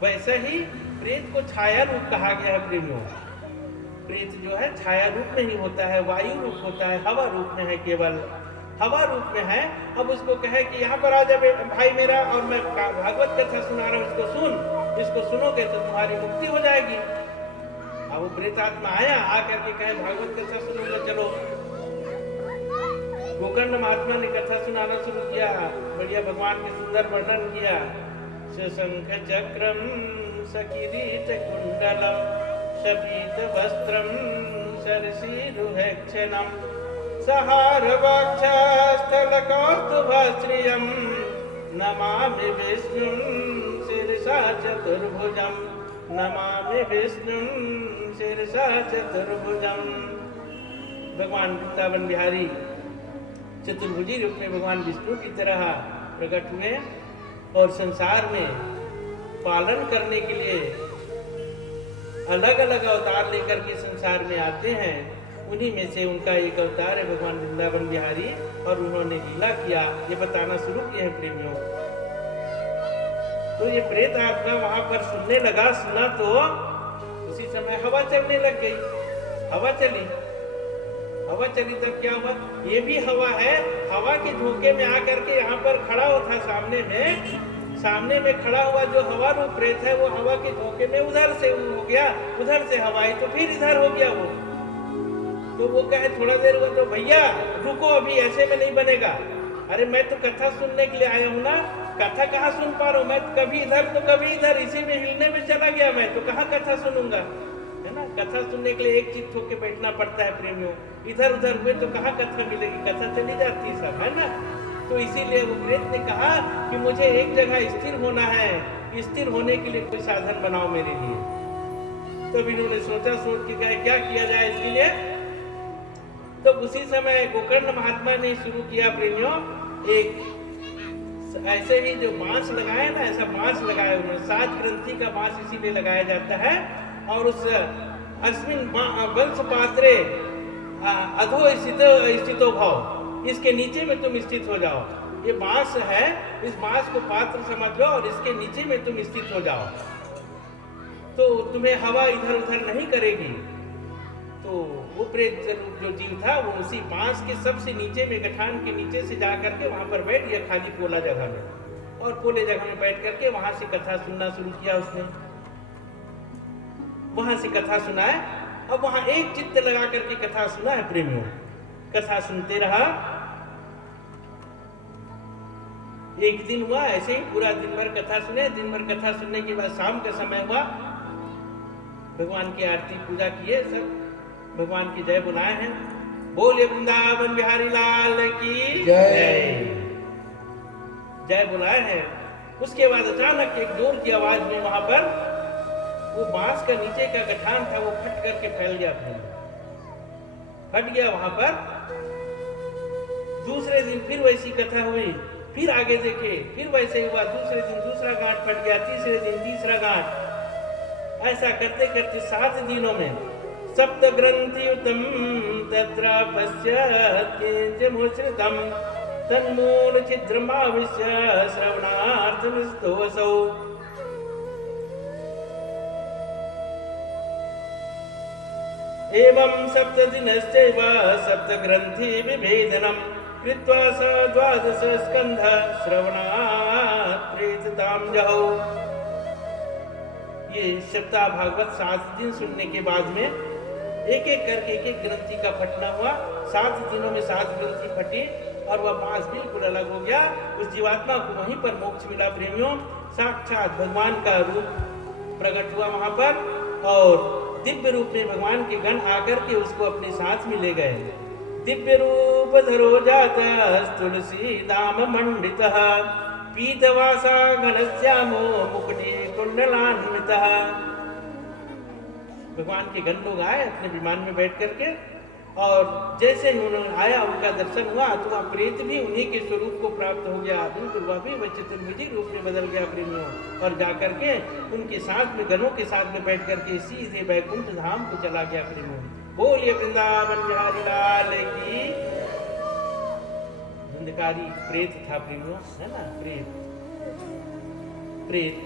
वैसे ही प्रेत को छाया रूप कहा गया है प्रेमियों। प्रेत जो है छाया रूप में ही होता है, वायु रूप होता है, हवा रूप में है, केवल हवा रूप में है। अब उसको कहे कि यहाँ पर आ जा भाई मेरा, और मैं भागवत कथा सुना रहा हूँ, इसको सुन, इसको सुनोगे तो तुम्हारी मुक्ति हो जाएगी। अब वो प्रेत आत्मा आया, आकर के कहे भागवत कथा सुनूंगा, चलो। गोकर्ण महात्मा ने कथा सुनाना शुरू किया, बढ़िया भगवान के सुंदर वर्णन किया। शंख चक्रम सकिरीट कुंडलम शपीत वस्त्रम शरसीरुहेक्षणम सहार वक्षस्थल कौस्तुभश्रियम नमामि विष्णुं शिरसा चतुर्भुजम, नमामि विष्णुं शिरसा चतुर्भुजम। भगवान वृंदावन बिहारी चतुर्भुजी रूप में भगवान विष्णु की तरह प्रकट हुए और संसार में पालन करने के लिए अलग अलग अवतार लेकर के संसार में आते हैं। उन्हीं में से उनका एक अवतार है भगवान वृंदावन बिहारी, और उन्होंने लीला किया, ये बताना शुरू किए हैं प्रेमियों। तो ये प्रेत आत्मा वहां पर सुनने लगा, सुना तो उसी समय हवा चलने लग गई। हवा चली तब क्या हुआ, ये भी हवा है, हवा के झोंके में आकर के यहाँ पर खड़ा होता, सामने में खड़ा हुआ जो हवा रूप प्रेत है, वो हवा के झोंके में उधर से हो गया, उधर से हवा आई तो फिर इधर हो गया वो। तो वो कहे थोड़ा देर हुआ तो भैया रुको, अभी ऐसे में नहीं बनेगा। अरे मैं तो कथा सुनने के लिए आया हूँ ना, कथा कहाँ सुन पा रहा हूँ मैं, कभी इधर तो कभी इधर, इसी में हिलने में चला गया, मैं तो कहाँ कथा सुनूंगा, है ना। कथा सुनने के लिए एक चित्त होके बैठना पड़ता है प्रेमियों, इधर उधर हुए तो कहाँ कथा मिलेगी, कथा चली जाती है सब, है ना। तो इसीलिए वो प्रेत ने कहा कि मुझे एक जगह स्थिर होना है, स्थिर होने के लिए कोई साधन बनाओ मेरे लिए। तो इन्होंने सोचा, सोच के कहा क्या किया जाए इसके लिए। तो उसी समय गोकर्ण महात्मा ने शुरू किया प्रेमियों, एक ऐसे ही जो बांस लगाया ना, ऐसा बांस लगाया उन्होंने, 7 ग्रंथि का बांस इसीलिए लगाया जाता है। और उस अस्मिन वंश पात्रे अधो स्थितो भाव, इसके नीचे में तुम स्थित हो जाओ। ये बांस है, इस बांस को पात्र समझ लो और इसके नीचे में तुम स्थित हो जाओ, तो तुम्हें हवा इधर उधर नहीं करेगी। तो वो प्रेत जो जीव था वो उसी बांस के सबसे नीचे में, गठान के नीचे से जा करके वहां पर बैठ गया, खाली पोला जगह में, और पोले जगह में बैठ करके वहां से कथा सुनना शुरू किया उसने। वहां से कथा सुनाए, अब वहां एक चित्त लगा करके कथा सुना है प्रेमियों, कथा सुनते रहा। एक दिन हुआ ऐसे ही, पूरा दिन भर कथा सुने। दिन भर कथा सुनने के बाद शाम का समय हुआ, भगवान की आरती पूजा किए, सब भगवान की जय बुलाए हैं, 'बोले वृंदावन बिहारी लाल की जय'। जय बुलाए हैं। उसके बाद अचानक एक जोर की आवाज में वहां पर वो बांस का नीचे का गठान था, वो फट करके फैल गया, फट गया वहां पर। दूसरे दिन फिर वैसी कथा हुई, फिर आगे देखे, फिर वैसे हुआ। दूसरे दिन दूसरा गांठ फट गया, तीसरे दिन तीसरा गांठ। ऐसा करते करते 7 दिनों में सप्त ग्रंथियुतम तत्र पश्यत्येजमुश्रितम तन्मूल छिद्रमाविश्य श्रवणार्थमस्तोऽसौ। एवं 7 दिनश्चैव सप्त ग्रंथि विभेदनम् कृत्वा स 12 स्कंध श्रवणात् प्रेततां जहौ। ये सप्ताह भागवत 7 दिन सुनने के बाद में एक एक करके एक एक ग्रंथि का फटना हुआ। 7 दिनों में 7 ग्रंथि फटी और वह बांस बिल्कुल अलग हो गया। उस जीवात्मा को वहीं पर मोक्ष मिला। प्रेमियों, साक्षात भगवान का रूप प्रकट हुआ वहां पर और दिव्य रूप में भगवान के गण आकर के उसको अपने साथ में ले गए। दिव्य रूप धरो जाता तुलसी दाम मंडितः पीतवासा घनश्यामो मुकुटे कुंडलान्वितः। भगवान के गण लोग आए अपने विमान में बैठ करके और जैसे ही उन्होंने आया, उनका दर्शन हुआ तो वह प्रेत भी उन्हीं के स्वरूप को प्राप्त हो गया। बिल्कुल वह भी वह चतुर्भुजी रूप में बदल गया प्रेमियों, और जाकर के उनके साथ में गणों के साथ में बैठ करके सीधे बैकुंठ धाम को चला गया प्रेमियों। बोलिए वृंदावन बिहारी लाल की। धुंधकारी प्रेत था प्रेमियों, है ना। प्रेत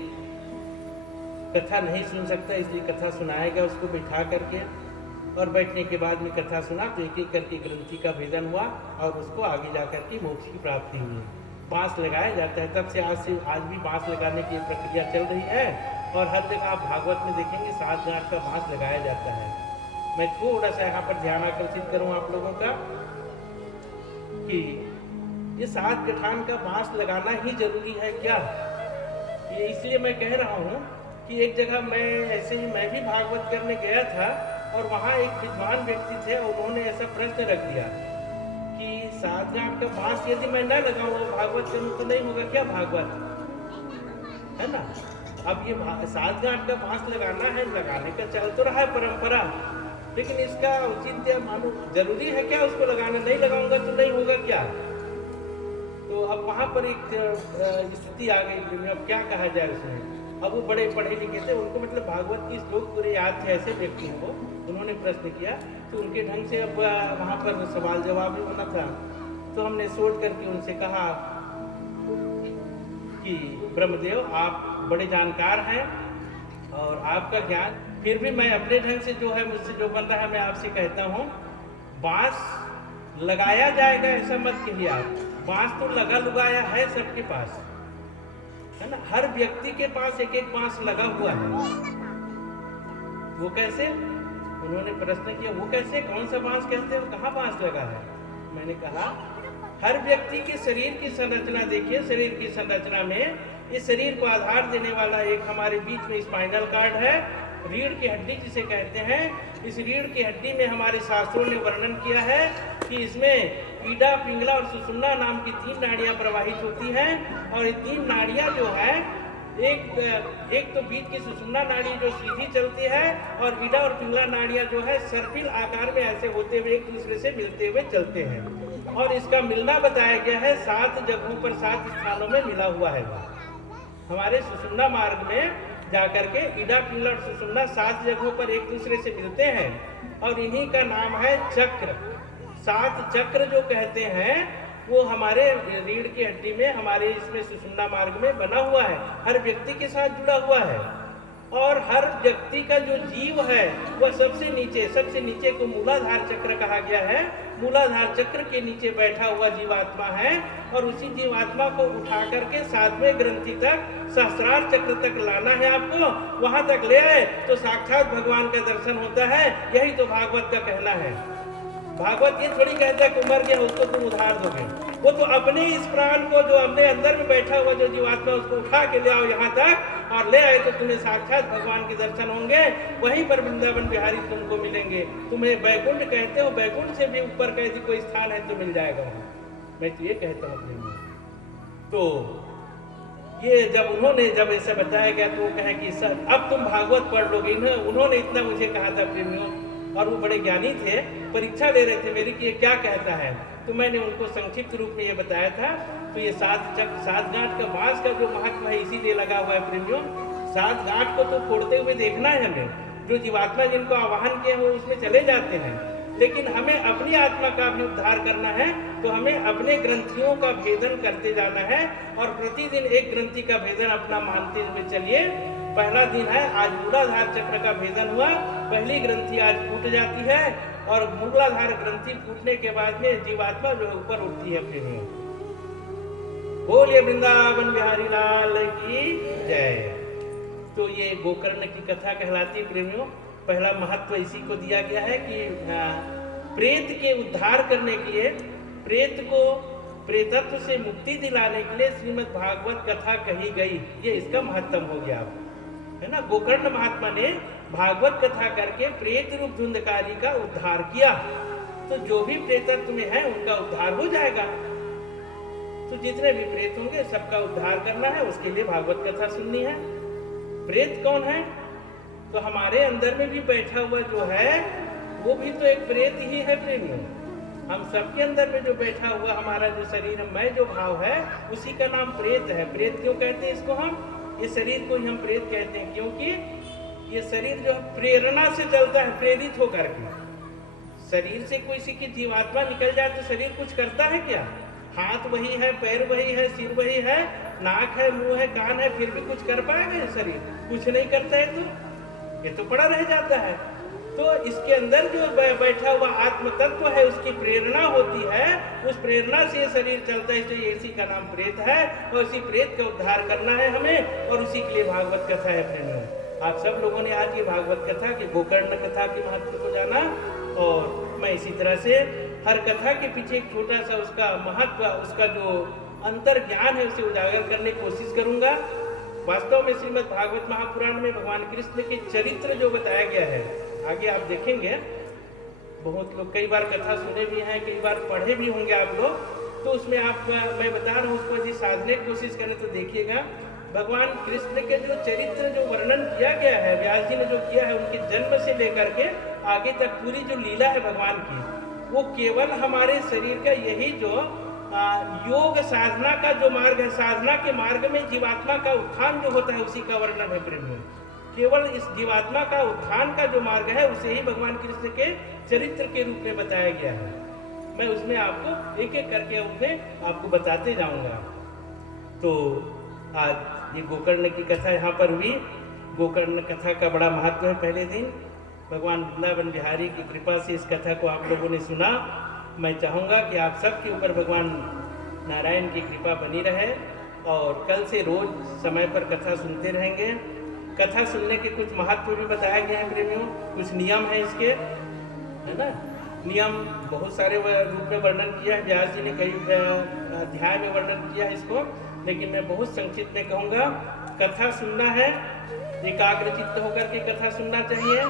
कथा नहीं सुन सकता, इसलिए कथा सुनाएगा उसको बिठा करके, और बैठने के बाद में कथा सुना तो एक एक करके ग्रंथि का भेदन हुआ और उसको आगे जाकर के मोक्ष की प्राप्ति हुई। बांस लगाया जाता है, तब से आज भी बांस लगाने की प्रक्रिया चल रही है और हर जगह आप भागवत में देखेंगे 7 गांठ का बांस लगाया जाता है। मैं थोड़ा सा यहाँ पर ध्यान आकर्षित करूँ आप लोगों का कि ये 7 गठान का बांस लगाना ही जरूरी है क्या। ये इसलिए मैं कह रहा हूँ कि एक जगह मैं भी भागवत करने गया था और वहाँ एक विद्वान व्यक्ति थे और उन्होंने ऐसा प्रश्न रख दिया कि 7 गांठ का बांस यदि मैं न लगाऊंगा भागवत करूँ तो नहीं होगा क्या भागवत, है ना। अब ये 7 गांठ का बांस लगाना है, लगाने का चल तो रहा है परंपरा, लेकिन इसका औचित्य मानो जरूरी है क्या उसको लगाना। नहीं लगाऊंगा तो नहीं होगा क्या। तो अब वहाँ पर एक स्थिति आ गई, अब क्या कहा जाए उसमें। अब वो बड़े पढ़े लिखे थे, उनको मतलब भागवत की श्लोक पूरे याद थे ऐसे व्यक्तियों को। उन्होंने प्रश्न किया तो उनके ढंग से अब वहाँ पर सवाल जवाब भी होना था। तो हमने सोच करके उनसे कहा कि ब्रह्मदेव आप बड़े जानकार हैं और आपका ज्ञान, फिर भी मैं अपने ढंग से जो है मुझसे जो बन रहा है मैं आपसे कहता हूँ, बांस लगाया जाएगा ऐसा मत कहिए आप। बांस तो लगा लुगाया है सबके पास, है ना। हर व्यक्ति के पास एक एक बांस लगा हुआ है। वो कैसे, उन्होंने प्रश्न किया, वो कैसे, कौन सा बांस कहते हैं, कहाँ बांस लगा है। मैंने कहा हर व्यक्ति के शरीर की संरचना देखिए। शरीर की संरचना में इस शरीर को आधार देने वाला एक हमारे बीच में स्पाइनल कार्ड है, रीढ़ की हड्डी जिसे कहते हैं। इस रीढ़ की हड्डी में हमारे शास्त्रों ने वर्णन किया है कि इसमें ईडा, पिंगला और सुषुम्ना नाम की 3 नाड़ियां प्रवाहित होती हैं। और ये 3 नाड़ियां जो है, एक तो बीच की सुषुम्ना नाड़ी जो सीधी चलती है और ईडा और पिंगला नाड़ियां जो है सर्पिल आकार में ऐसे होते हुए एक दूसरे से मिलते हुए चलते हैं। और इसका मिलना बताया गया है 7 जगहों पर, 7 स्थानों में मिला हुआ है। हमारे सुषुम्ना मार्ग में जाकर के ईडा, पिंगला और सुषुम्ना 7 जगहों पर एक दूसरे से मिलते हैं और इन्हीं का नाम है चक्र। 7 चक्र जो कहते हैं वो हमारे रीढ़ की हड्डी में, हमारे इसमें सुषुम्ना मार्ग में बना हुआ है, हर व्यक्ति के साथ जुड़ा हुआ है। और हर व्यक्ति का जो जीव है वह सबसे नीचे को मूलाधार चक्र कहा गया है। मूलाधार चक्र के नीचे बैठा हुआ जीवात्मा है और उसी जीवात्मा को उठा करके 7वें ग्रंथि तक, सहस्रार चक्र तक लाना है आपको। वहां तक ले आए तो साक्षात भगवान का दर्शन होता है। यही तो भागवत का कहना है। भागवत ये थोड़ी कहता है कि मर गया उसको तुम उधार दोगे। वो तो अपने इस प्राण को जो अपने अंदर में बैठा हुआ जो जीवात्मा उसको उठा के ले आओ यहाँ तक और ले आए तो तुम्हें साक्षात भगवान के दर्शन होंगे। वहीं पर वृंदावन बिहारी तुमको मिलेंगे। तुम्हें बैकुंठ कहते हो, बैकुंठ से भी ऊपर का यदि कोई स्थान है तो मिल जाएगा वहाँ। मैं तो ये कहता हूँ। तो ये जब ऐसा बताया गया तो वो कहे कि सर अब तुम भागवत पढ़ लोगे। उन्होंने इतना मुझे कहा था प्रेमियों, और वो बड़े ज्ञानी थे, परीक्षा ले रहे थे मेरी कि ये क्या कहता है। तो मैंने उनको संक्षिप्त रूप में ये बताया था। तो ये सात गांठ का बांस का जो महत्व है इसीलिए लगा हुआ है प्रेमियों। सात गांठ को तो फोड़ते हुए देखना है हमें। जो जीवात्मा जिनको आवाहन किए वो उसमें चले जाते हैं, लेकिन हमें अपनी आत्मा का भी उद्धार करना है। तो हमें अपने ग्रंथियों का भेदन करते जाना है, और प्रतिदिन एक ग्रंथि का भेदन अपना मानते हुए चलिए। पहला दिन है आज, मूलाधार चक्र का भेदन हुआ, पहली ग्रंथि आज फूट जाती है, और मूलाधार ग्रंथि फूटने के बाद में जीवात्मा जो है ऊपर उठती है। प्रेमियों बोलिए वृंदावन बिहारी लाल की जय। तो ये गोकर्ण की कथा कहलाती है प्रेमियों। पहला महत्व इसी को दिया गया है कि प्रेत के उद्धार करने के लिए, प्रेत को प्रेतत्व से मुक्ति दिलाने के लिए श्रीमद् भागवत कथा कही गई। ये इसका महत्व हो गया, है ना। गोकर्ण महात्मा ने भागवत कथा करके प्रेत रूप धुंधकारी का उद्धार किया। तो जो भी प्रेतत्व में है उनका उद्धार हो जाएगा। तो जितने भी प्रेत होंगे सबका उद्धार करना है, उसके लिए भागवत कथा सुननी है। प्रेत कौन है? तो हमारे अंदर में भी बैठा हुआ जो है वो भी तो एक प्रेत ही है प्रेमियों। हम सबके अंदर में जो बैठा हुआ हमारा जो शरीर में जो भाव है उसी का नाम प्रेत है। प्रेत क्यों कहते हैं इसको? हम ये शरीर को ही हम प्रेत कहते हैं, क्योंकि ये शरीर जो है प्रेरणा से चलता है, प्रेरित होकर के। शरीर से किसी की जीवात्मा निकल जाए तो शरीर कुछ करता है क्या? हाथ वही है, पैर वही है, सिर वही है, नाक है, मुंह है, कान है, फिर भी कुछ कर पाएगा ये शरीर? कुछ नहीं करता है, तो ये तो पड़ा रह जाता है। तो इसके अंदर जो बैठा हुआ आत्म तत्व है उसकी प्रेरणा होती है, उस प्रेरणा से ये शरीर चलता है, इसलिए इसी का नाम प्रेत है। और उसी प्रेत का उद्धार करना है हमें, और उसी के लिए भागवत कथा है प्रेमियों। आप सब लोगों ने आज ये भागवत कथा की गोकर्ण कथा के महत्व को जाना, और मैं इसी तरह से हर कथा के पीछे एक छोटा सा उसका महत्व, उसका जो अंतर ज्ञान है उसे उजागर करने की कोशिश करूंगा। वास्तव में श्रीमद् भागवत महापुराण में भगवान कृष्ण के चरित्र जो बताया गया है, आगे आप देखेंगे, बहुत लोग कई बार कथा सुने भी हैं, कई बार पढ़े भी होंगे आप लोग, तो उसमें आप मैं बता रहा हूँ उसको यदि साधने की कोशिश करें तो देखिएगा भगवान कृष्ण के जो चरित्र जो वर्णन किया गया है, व्यास जी ने जो किया है, उनके जन्म से लेकर के आगे तक पूरी जो लीला है भगवान की, वो केवल हमारे शरीर का यही जो योग साधना का जो मार्ग है, साधना के मार्ग में जीवात्मा का उत्थान जो होता है उसी का वर्णन है प्रेमियों। केवल इस जीवात्मा का उत्थान का जो मार्ग है उसे ही भगवान कृष्ण के चरित्र के रूप में बताया गया है। मैं उसमें आपको एक एक करके उसमें आपको बताते जाऊंगा। तो आज ये गोकर्ण की कथा यहाँ पर हुई। गोकर्ण कथा का बड़ा महत्व है। पहले दिन भगवान वृंदावन बिहारी की कृपा से इस कथा को आप लोगों ने सुना। मैं चाहूँगा कि आप सबके ऊपर भगवान नारायण की कृपा बनी रहे, और कल से रोज समय पर कथा सुनते रहेंगे। कथा सुनने के कुछ महत्व भी बताए गए हैं प्रेमियों, कुछ नियम है इसके, है ना। नियम बहुत सारे रूप में वर्णन किया है, व्यास जी ने कई अध्याय में वर्णन किया है इसको, लेकिन मैं बहुत संक्षिप्त में कहूँगा। कथा सुनना है, एकाग्रचित्त होकर के कथा सुनना चाहिए,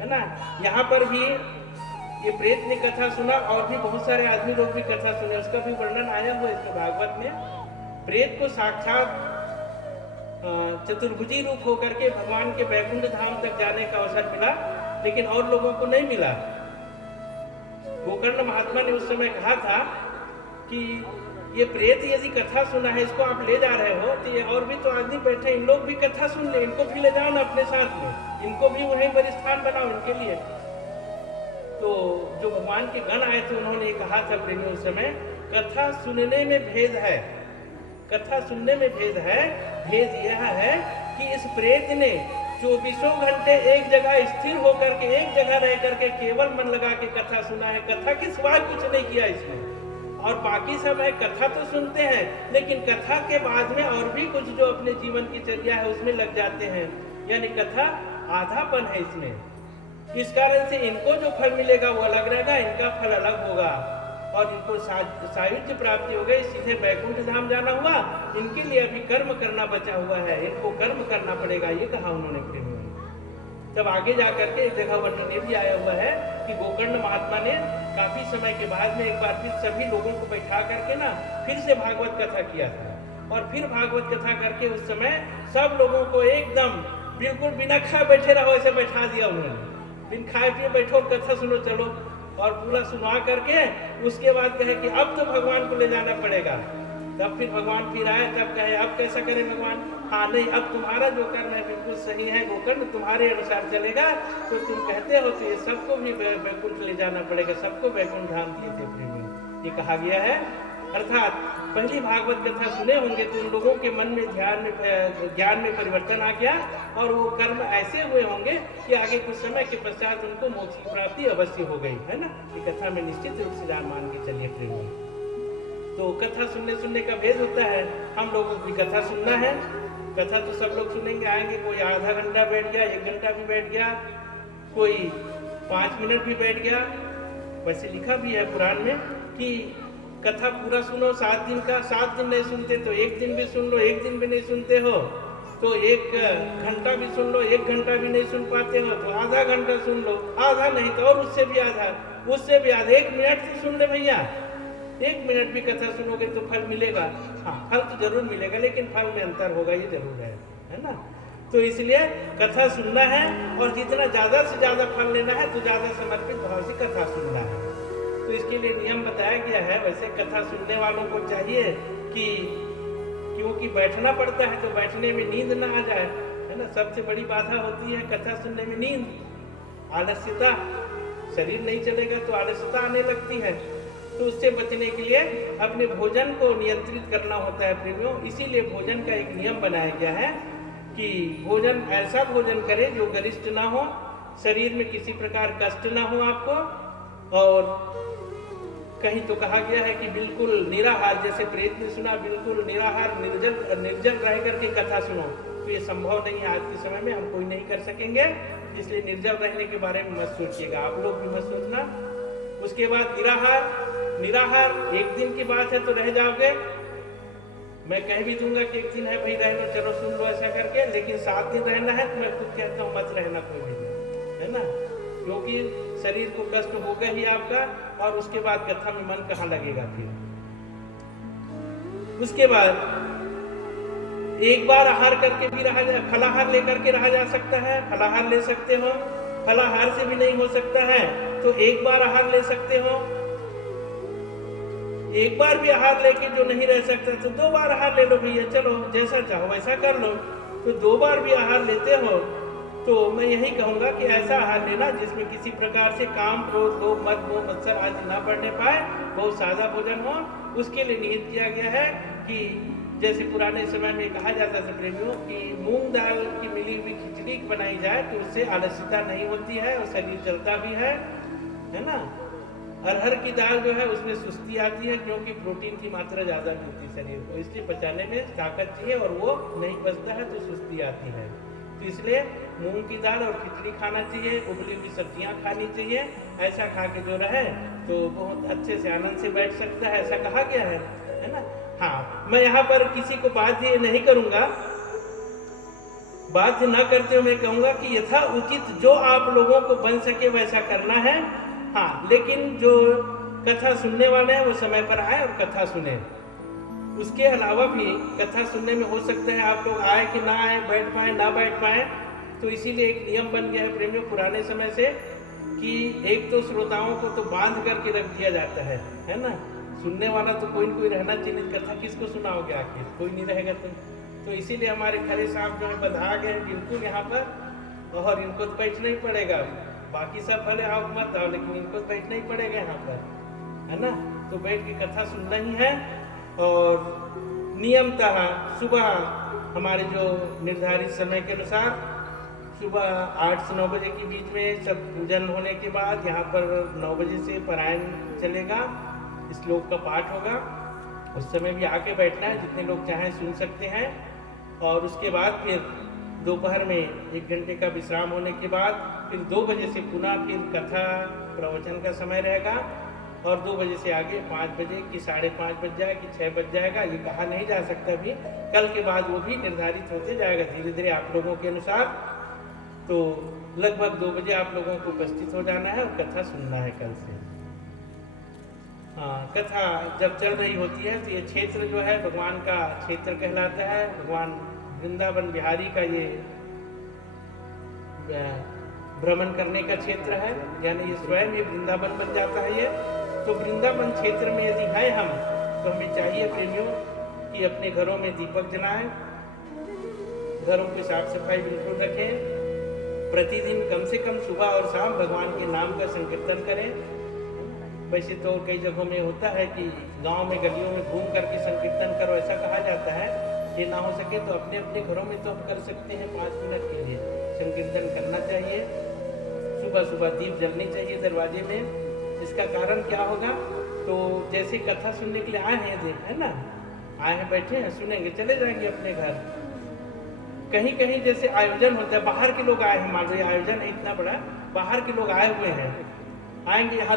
है ना। यहाँ पर भी ये प्रेत ने कथा सुना, और भी बहुत सारे आदमी लोग भी कथा सुने, उसका भी वर्णन आया हुआ इसमें भागवत में। प्रेत को साक्षात चतुर्भुजी रूप होकर के भगवान के वैकुंठ धाम तक जाने का अवसर मिला, लेकिन और लोगों को नहीं मिला। गोकर्ण महात्मा ने उस समय कहा था कि ये प्रेत यदि कथा सुना है, इसको आप ले जा रहे हो, तो ये और भी तो आदमी बैठे, इन लोग भी कथा सुन ले, इनको भी ले जाओ ना अपने साथ में, इनको भी वहीं पर स्थान बनाओ इनके लिए। तो जो भगवान के गण आए थे उन्होंने ये कहा था प्रेमी उस समय, कथा सुनने में भेद है, कथा सुनने में भेद है। भेद यह है कि इस प्रेत ने 24 घंटे एक जगह स्थिर होकर के, एक जगह रह करके केवल मन लगा के कथा सुना है, कथा के सिवाय कुछ नहीं किया इसमें। और बाकी सब है, कथा तो सुनते हैं, लेकिन कथा के बाद में और भी कुछ जो अपने जीवन की चर्या है उसमें लग जाते हैं, यानी कथा आधापन है इसमें। इस कारण से इनको जो फल मिलेगा वो अलग रहेगा, इनका फल अलग होगा, और इनको सायुज्य प्राप्ति हो गई, सीधे वैकुंठ धाम जाना हुआ। इनके लिए अभी कर्म करना बचा हुआ है, इनको कर्म करना पड़ेगा, ये कहा उन्होंने प्रेम में। तब आगे जाकर के एक जगह वर्णन ये भी आया हुआ है कि गोकर्ण महात्मा ने काफी समय के बाद में एक बार फिर सभी लोगों को बैठा करके ना फिर से भागवत कथा किया था। और फिर भागवत कथा करके उस समय सब लोगों को एकदम बिल्कुल बिना खाए बैठे रहो ऐसे बैठा दिया उन्होंने, बिन खाए पिए बैठो कथा सुनो चलो, और पूरा सुना करके उसके बाद कहे कि अब तो भगवान को ले जाना पड़ेगा। तब फिर भगवान फिर आए, तब कहे अब कैसा करें भगवान, हाँ नहीं अब तुम्हारा जो कर्म है बिल्कुल सही है, गोकर्ण तुम्हारे अनुसार चलेगा, तो तुम कहते हो तो ये सबको भी वैकुंठ ले जाना पड़ेगा, सबको वैकुंठ धाम दिए थे प्रेमी, ये कहा गया है। अर्थात पहली भागवत कथा सुने होंगे तो उन लोगों के मन में ज्ञान में परिवर्तन आ गया और वो कर्म ऐसे हुए होंगे कि आगे कुछ समय के पश्चात उनको मोक्ष की प्राप्ति अवश्य हो गई है ना। ये कथा में निश्चित रूप से जान मान के चलिए प्रेमी। तो कथा सुनने का भेद होता है, हम लोगों की कथा सुनना है, कथा तो सब लोग सुनेंगे, आएंगे, कोई आधा घंटा बैठ गया, 1 घंटा भी बैठ गया, कोई 5 मिनट भी बैठ गया। वैसे लिखा भी है पुराण में कि कथा पूरा सुनो 7 दिन का, 7 दिन नहीं सुनते तो 1 दिन भी सुन लो, 1 दिन भी नहीं सुनते हो तो 1 घंटा भी सुन लो, 1 घंटा भी नहीं सुन पाते हो तो आधा घंटा सुन लो, आधा नहीं तो और उससे भी आधा, 1 मिनट से सुन ले भैया, 1 मिनट भी कथा सुनोगे तो फल मिलेगा। हाँ फल तो जरूर मिलेगा, लेकिन फल में अंतर होगा ये जरूर है ना। तो इसलिए कथा सुनना है और जितना ज़्यादा से ज़्यादा फल लेना है तो ज़्यादा समर्पित भाव से कथा सुनना है। तो इसके लिए नियम बताया गया है। वैसे कथा सुनने वालों को चाहिए कि क्योंकि बैठना पड़ता है तो बैठने में नींद ना आ जाए, है ना। सबसे बड़ी बाधा होती है कथा सुनने में नींद, आलस्यता, शरीर नहीं चलेगा तो आलस्यता आने लगती है। तो उससे बचने के लिए अपने भोजन को नियंत्रित करना होता है प्रेमियों। इसीलिए भोजन का एक नियम बनाया गया है कि भोजन ऐसा भोजन करें जो गरिष्ठ ना हो, शरीर में किसी प्रकार कष्ट ना हो आपको, और कहीं तो कहा गया है कि बिल्कुल निराहार, जैसे प्रेत ने सुना बिल्कुल निराहार निर्जल रह करके कथा सुनो, तो ये संभव नहीं है आज के समय में, हम कोई नहीं कर सकेंगे। इसलिए निर्जल रहने के बारे में मत सोचिएगा, आप लोग भी मत सोचना। उसके बाद निराहार 1 दिन की बात है तो रह जाओगे, मैं कह भी दूंगा कि 1 दिन है भाई रह लो, चलो सुन लो ऐसा करके, लेकिन 7 दिन रहना है तो मैं खुद कहता हूँ मत रहना कोई भी, है ना, क्योंकि शरीर को कष्ट होगा ही आपका, और उसके बाद कथा में मन कहाँ लगेगा फिर। उसके बाद एक बार आहार करके भी रहा जा, फलाहार लेकर के रहा जा सकता है, फलाहार ले सकते हो। फलाहार से भी नहीं हो सकता है तो 1 बार आहार ले सकते हो। 1 बार भी आहार लेके जो नहीं रह सकता तो 2 बार आहार ले लो भैया, चलो जैसा चाहो वैसा कर लो। तो 2 बार भी आहार लेते हो तो मैं यही कहूँगा कि ऐसा आहार लेना जिसमें किसी प्रकार से काम, क्रोध, लोभ, मद, मोह, मत्सर आदि ना बढ़ने पाए, बहुत सादा भोजन हो। उसके लिए निहित किया गया है कि जैसे पुराने समय में कहा जाता था प्रेमियों कि मूंग दाल की मिली हुई खिचड़ी बनाई जाए तो उससे आलस्यता नहीं होती है और शरीर चलता भी है ना। अरहर की दाल जो है उसमें सुस्ती आती है क्योंकि प्रोटीन की मात्रा ज़्यादा मिलती है शरीर को, इसलिए पचाने में ताकत चाहिए और वो नहीं पचता है तो सुस्ती आती है। तो इसलिए मूंग की दाल और खिचड़ी खाना चाहिए, उबली हुई सब्जियां खानी चाहिए। ऐसा खा के जो रहे तो बहुत अच्छे से आनंद से बैठ सकता है, ऐसा कहा गया है ना। हाँ, मैं यहाँ पर किसी को बाध्य नहीं करूँगा, बाध्य ना करते हुए मैं कहूँगा कि यथा उचित जो आप लोगों को बन सके वैसा करना है। हाँ, लेकिन जो कथा सुनने वाले हैं वो समय पर आए और कथा सुने। उसके अलावा भी कथा सुनने में हो सकता है आप लोग आए कि ना आए, बैठ पाए ना बैठ पाए, तो इसीलिए एक नियम बन गया है प्रेमियों पुराने समय से कि एक तो श्रोताओं को तो बांध करके रख दिया जाता है ना। सुनने वाला तो कोई न कोई रहना चाहिए, कथा किसको सुनाओगे आखिर, कोई नहीं रहेगा तो इसीलिए हमारे खरे साहब जो है बधा गए बिल्कुल यहाँ पर, और इनको तो बैठना ही पड़ेगा। बाकी सब भले आओ मत आओ, लेकिन इनको तो बैठना ही पड़ेगा यहाँ पर, है ना। तो बैठ के कथा सुनना ही है। और नियमतः सुबह हमारे जो निर्धारित समय के अनुसार सुबह 8 से 9 बजे के बीच में सब पूजन होने के बाद यहाँ पर 9 बजे से पारायण चलेगा, श्लोक का पाठ होगा। उस समय भी आके बैठना है, जितने लोग चाहें सुन सकते हैं। और उसके बाद फिर दोपहर में 1 घंटे का विश्राम होने के बाद फिर 2 बजे से पुनः फिर कथा प्रवचन का समय रहेगा। और 2 बजे से आगे 5 बजे कि 5:30 बज जाए कि 6 बज जाएगा ये कहा नहीं जा सकता। भी कल के बाद वो भी निर्धारित होते जाएगा धीरे धीरे आप लोगों के अनुसार। तो लगभग 2 बजे आप लोगों को उपस्थित हो जाना है और कथा सुनना है कल से। कथा जब चल रही होती है तो ये क्षेत्र जो है भगवान का क्षेत्र कहलाता है। भगवान वृंदावन बिहारी का ये भ्रमण करने का क्षेत्र है, यानी ये स्वयं ही वृंदावन बन जाता है। ये तो वृंदावन क्षेत्र में यदि है हम, तो हमें चाहिए प्रेमियों कि अपने घरों में दीपक जलाएं, घरों की साफ सफाई बिल्कुल रखें, प्रतिदिन कम से कम सुबह और शाम भगवान के नाम का संकीर्तन करें। वैसे तो कई जगहों में होता है कि गांव में गलियों में घूम करके संकीर्तन करो, ऐसा कहा जाता है। ये ना हो सके तो अपने अपने घरों में तो हम कर सकते हैं, 5 मिनट के लिए संकीर्तन करना चाहिए। सुबह सुबह दीप जलनी चाहिए दरवाजे में। इसका कारण क्या होगा, तो जैसे कथा सुनने के लिए आए हैं, है ना, आए हैं, बैठे हैं, सुनेंगे, चले जाएंगे अपने घर। कहीं कहीं जैसे आयोजन होता है, बाहर के लोग आए हैं, मान लीजिए आयोजन है इतना बड़ा, बाहर के लोग आए हुए हैं, आएंगे यहाँ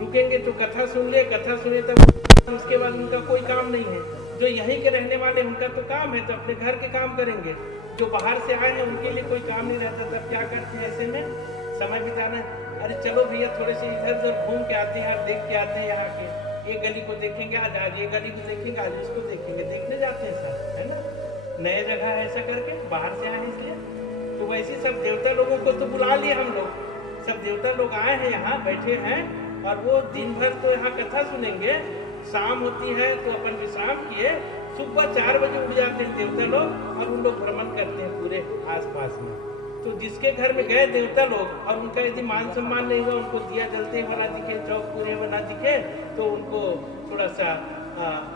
रुकेंगे तो कथा सुन ले, कथा सुने तब उसके बाद उनका कोई काम नहीं है। जो यहीं के रहने वाले उनका तो काम है, तो अपने घर के काम करेंगे। जो बाहर से आए हैं उनके लिए कोई काम नहीं रहता, तब क्या करते हैं ऐसे में समय बिताना। अरे चलो भैया थोड़े से इधर उधर घूम के आते हैं, देख के आते हैं, यहाँ के ये गली को देखेंगे, आज ये गली को देखेंगे, आज उसको देखेंगे, देखने जाते हैं सब, है ना, नए जगह है, ऐसा करके बाहर से आए हैं इसलिए। तो वैसे सब देवता लोगों को तो बुला लिए हम लोग, सब देवता लोग आए हैं यहाँ बैठे हैं, और वो दिन भर तो यहाँ कथा सुनेंगे। शाम होती है तो अपन विश्राम किए, सुबह 4 बजे उठ जाते हैं देवता लोग, और उन लोग भ्रमण करते हैं पूरे आसपास में। तो जिसके घर में गए देवता लोग और उनका यदि मान सम्मान नहीं हुआ, उनको दिया जलते हुए ना दिखे, चौक पूरे हुए ना दिखे, तो उनको थोड़ा सा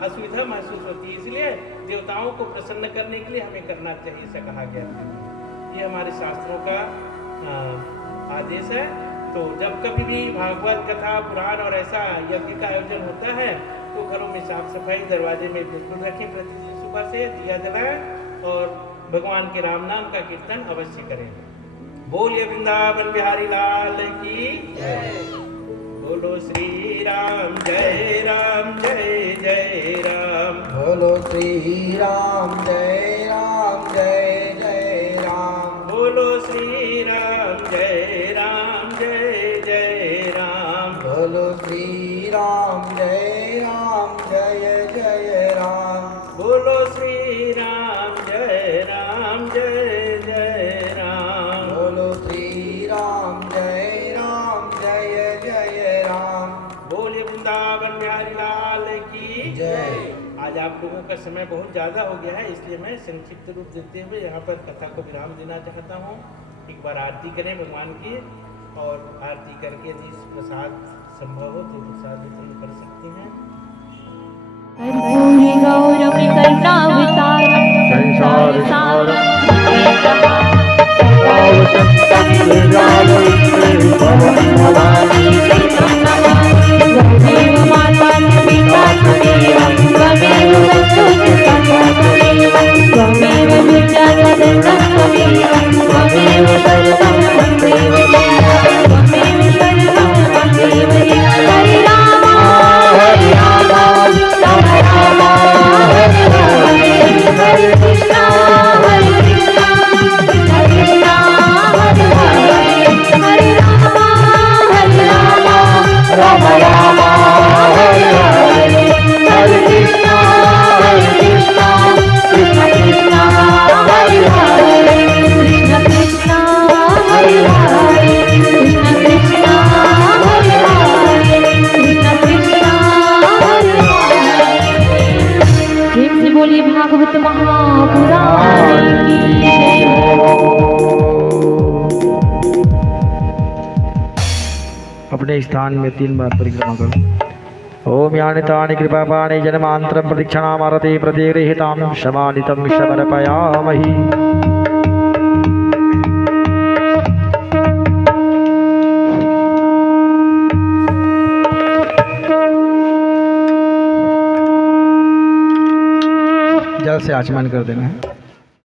असुविधा महसूस होती है। इसलिए देवताओं को प्रसन्न करने के लिए हमें करना चाहिए, ऐसा कहा गया है। ये हमारे शास्त्रों का आदेश है। तो जब कभी भी भागवत कथा, पुराण और ऐसा यज्ञ का आयोजन होता है, तो घरों में साफ सफाई, दरवाजे में बिल्कुल रखें, प्रतिदिन सुबह से दिया जलाएं और भगवान के राम नाम का कीर्तन अवश्य करें। बोलिए वृंदावन बिहारी लाल की जय। बोलो श्री राम जय राम जय जय राम। बोलो श्री राम जय राम जय जय राम। बोलो श्री राम जय राम जय जय राम। बोलो श्री राम जय राम जय जय राम। बोलो श्री राम जय राम जय जय राम। बोलो श्री राम जय राम जय जय राम। बोलिए वृंदावन बिहारी लाल की जय। आज आप लोगों का समय बहुत ज़्यादा हो गया है, इसलिए मैं संक्षिप्त रूप देते हुए यहाँ पर कथा को विराम देना चाहता हूँ। एक बार आरती करें भगवान की, और आरती करके यदि प्रसाद संभव हो तो प्रसाद वितरण कर सकते हैं। भागवत महापुराण की जय। अपने स्थान में 3 बार परिक्रमा करो। ओम यानि तानि कृपापाणि जन्मान्तरं प्रदक्षिणामारते प्रतिगृहीतां शमानितं समर्पयामहि। जल से आचमन कर देना है।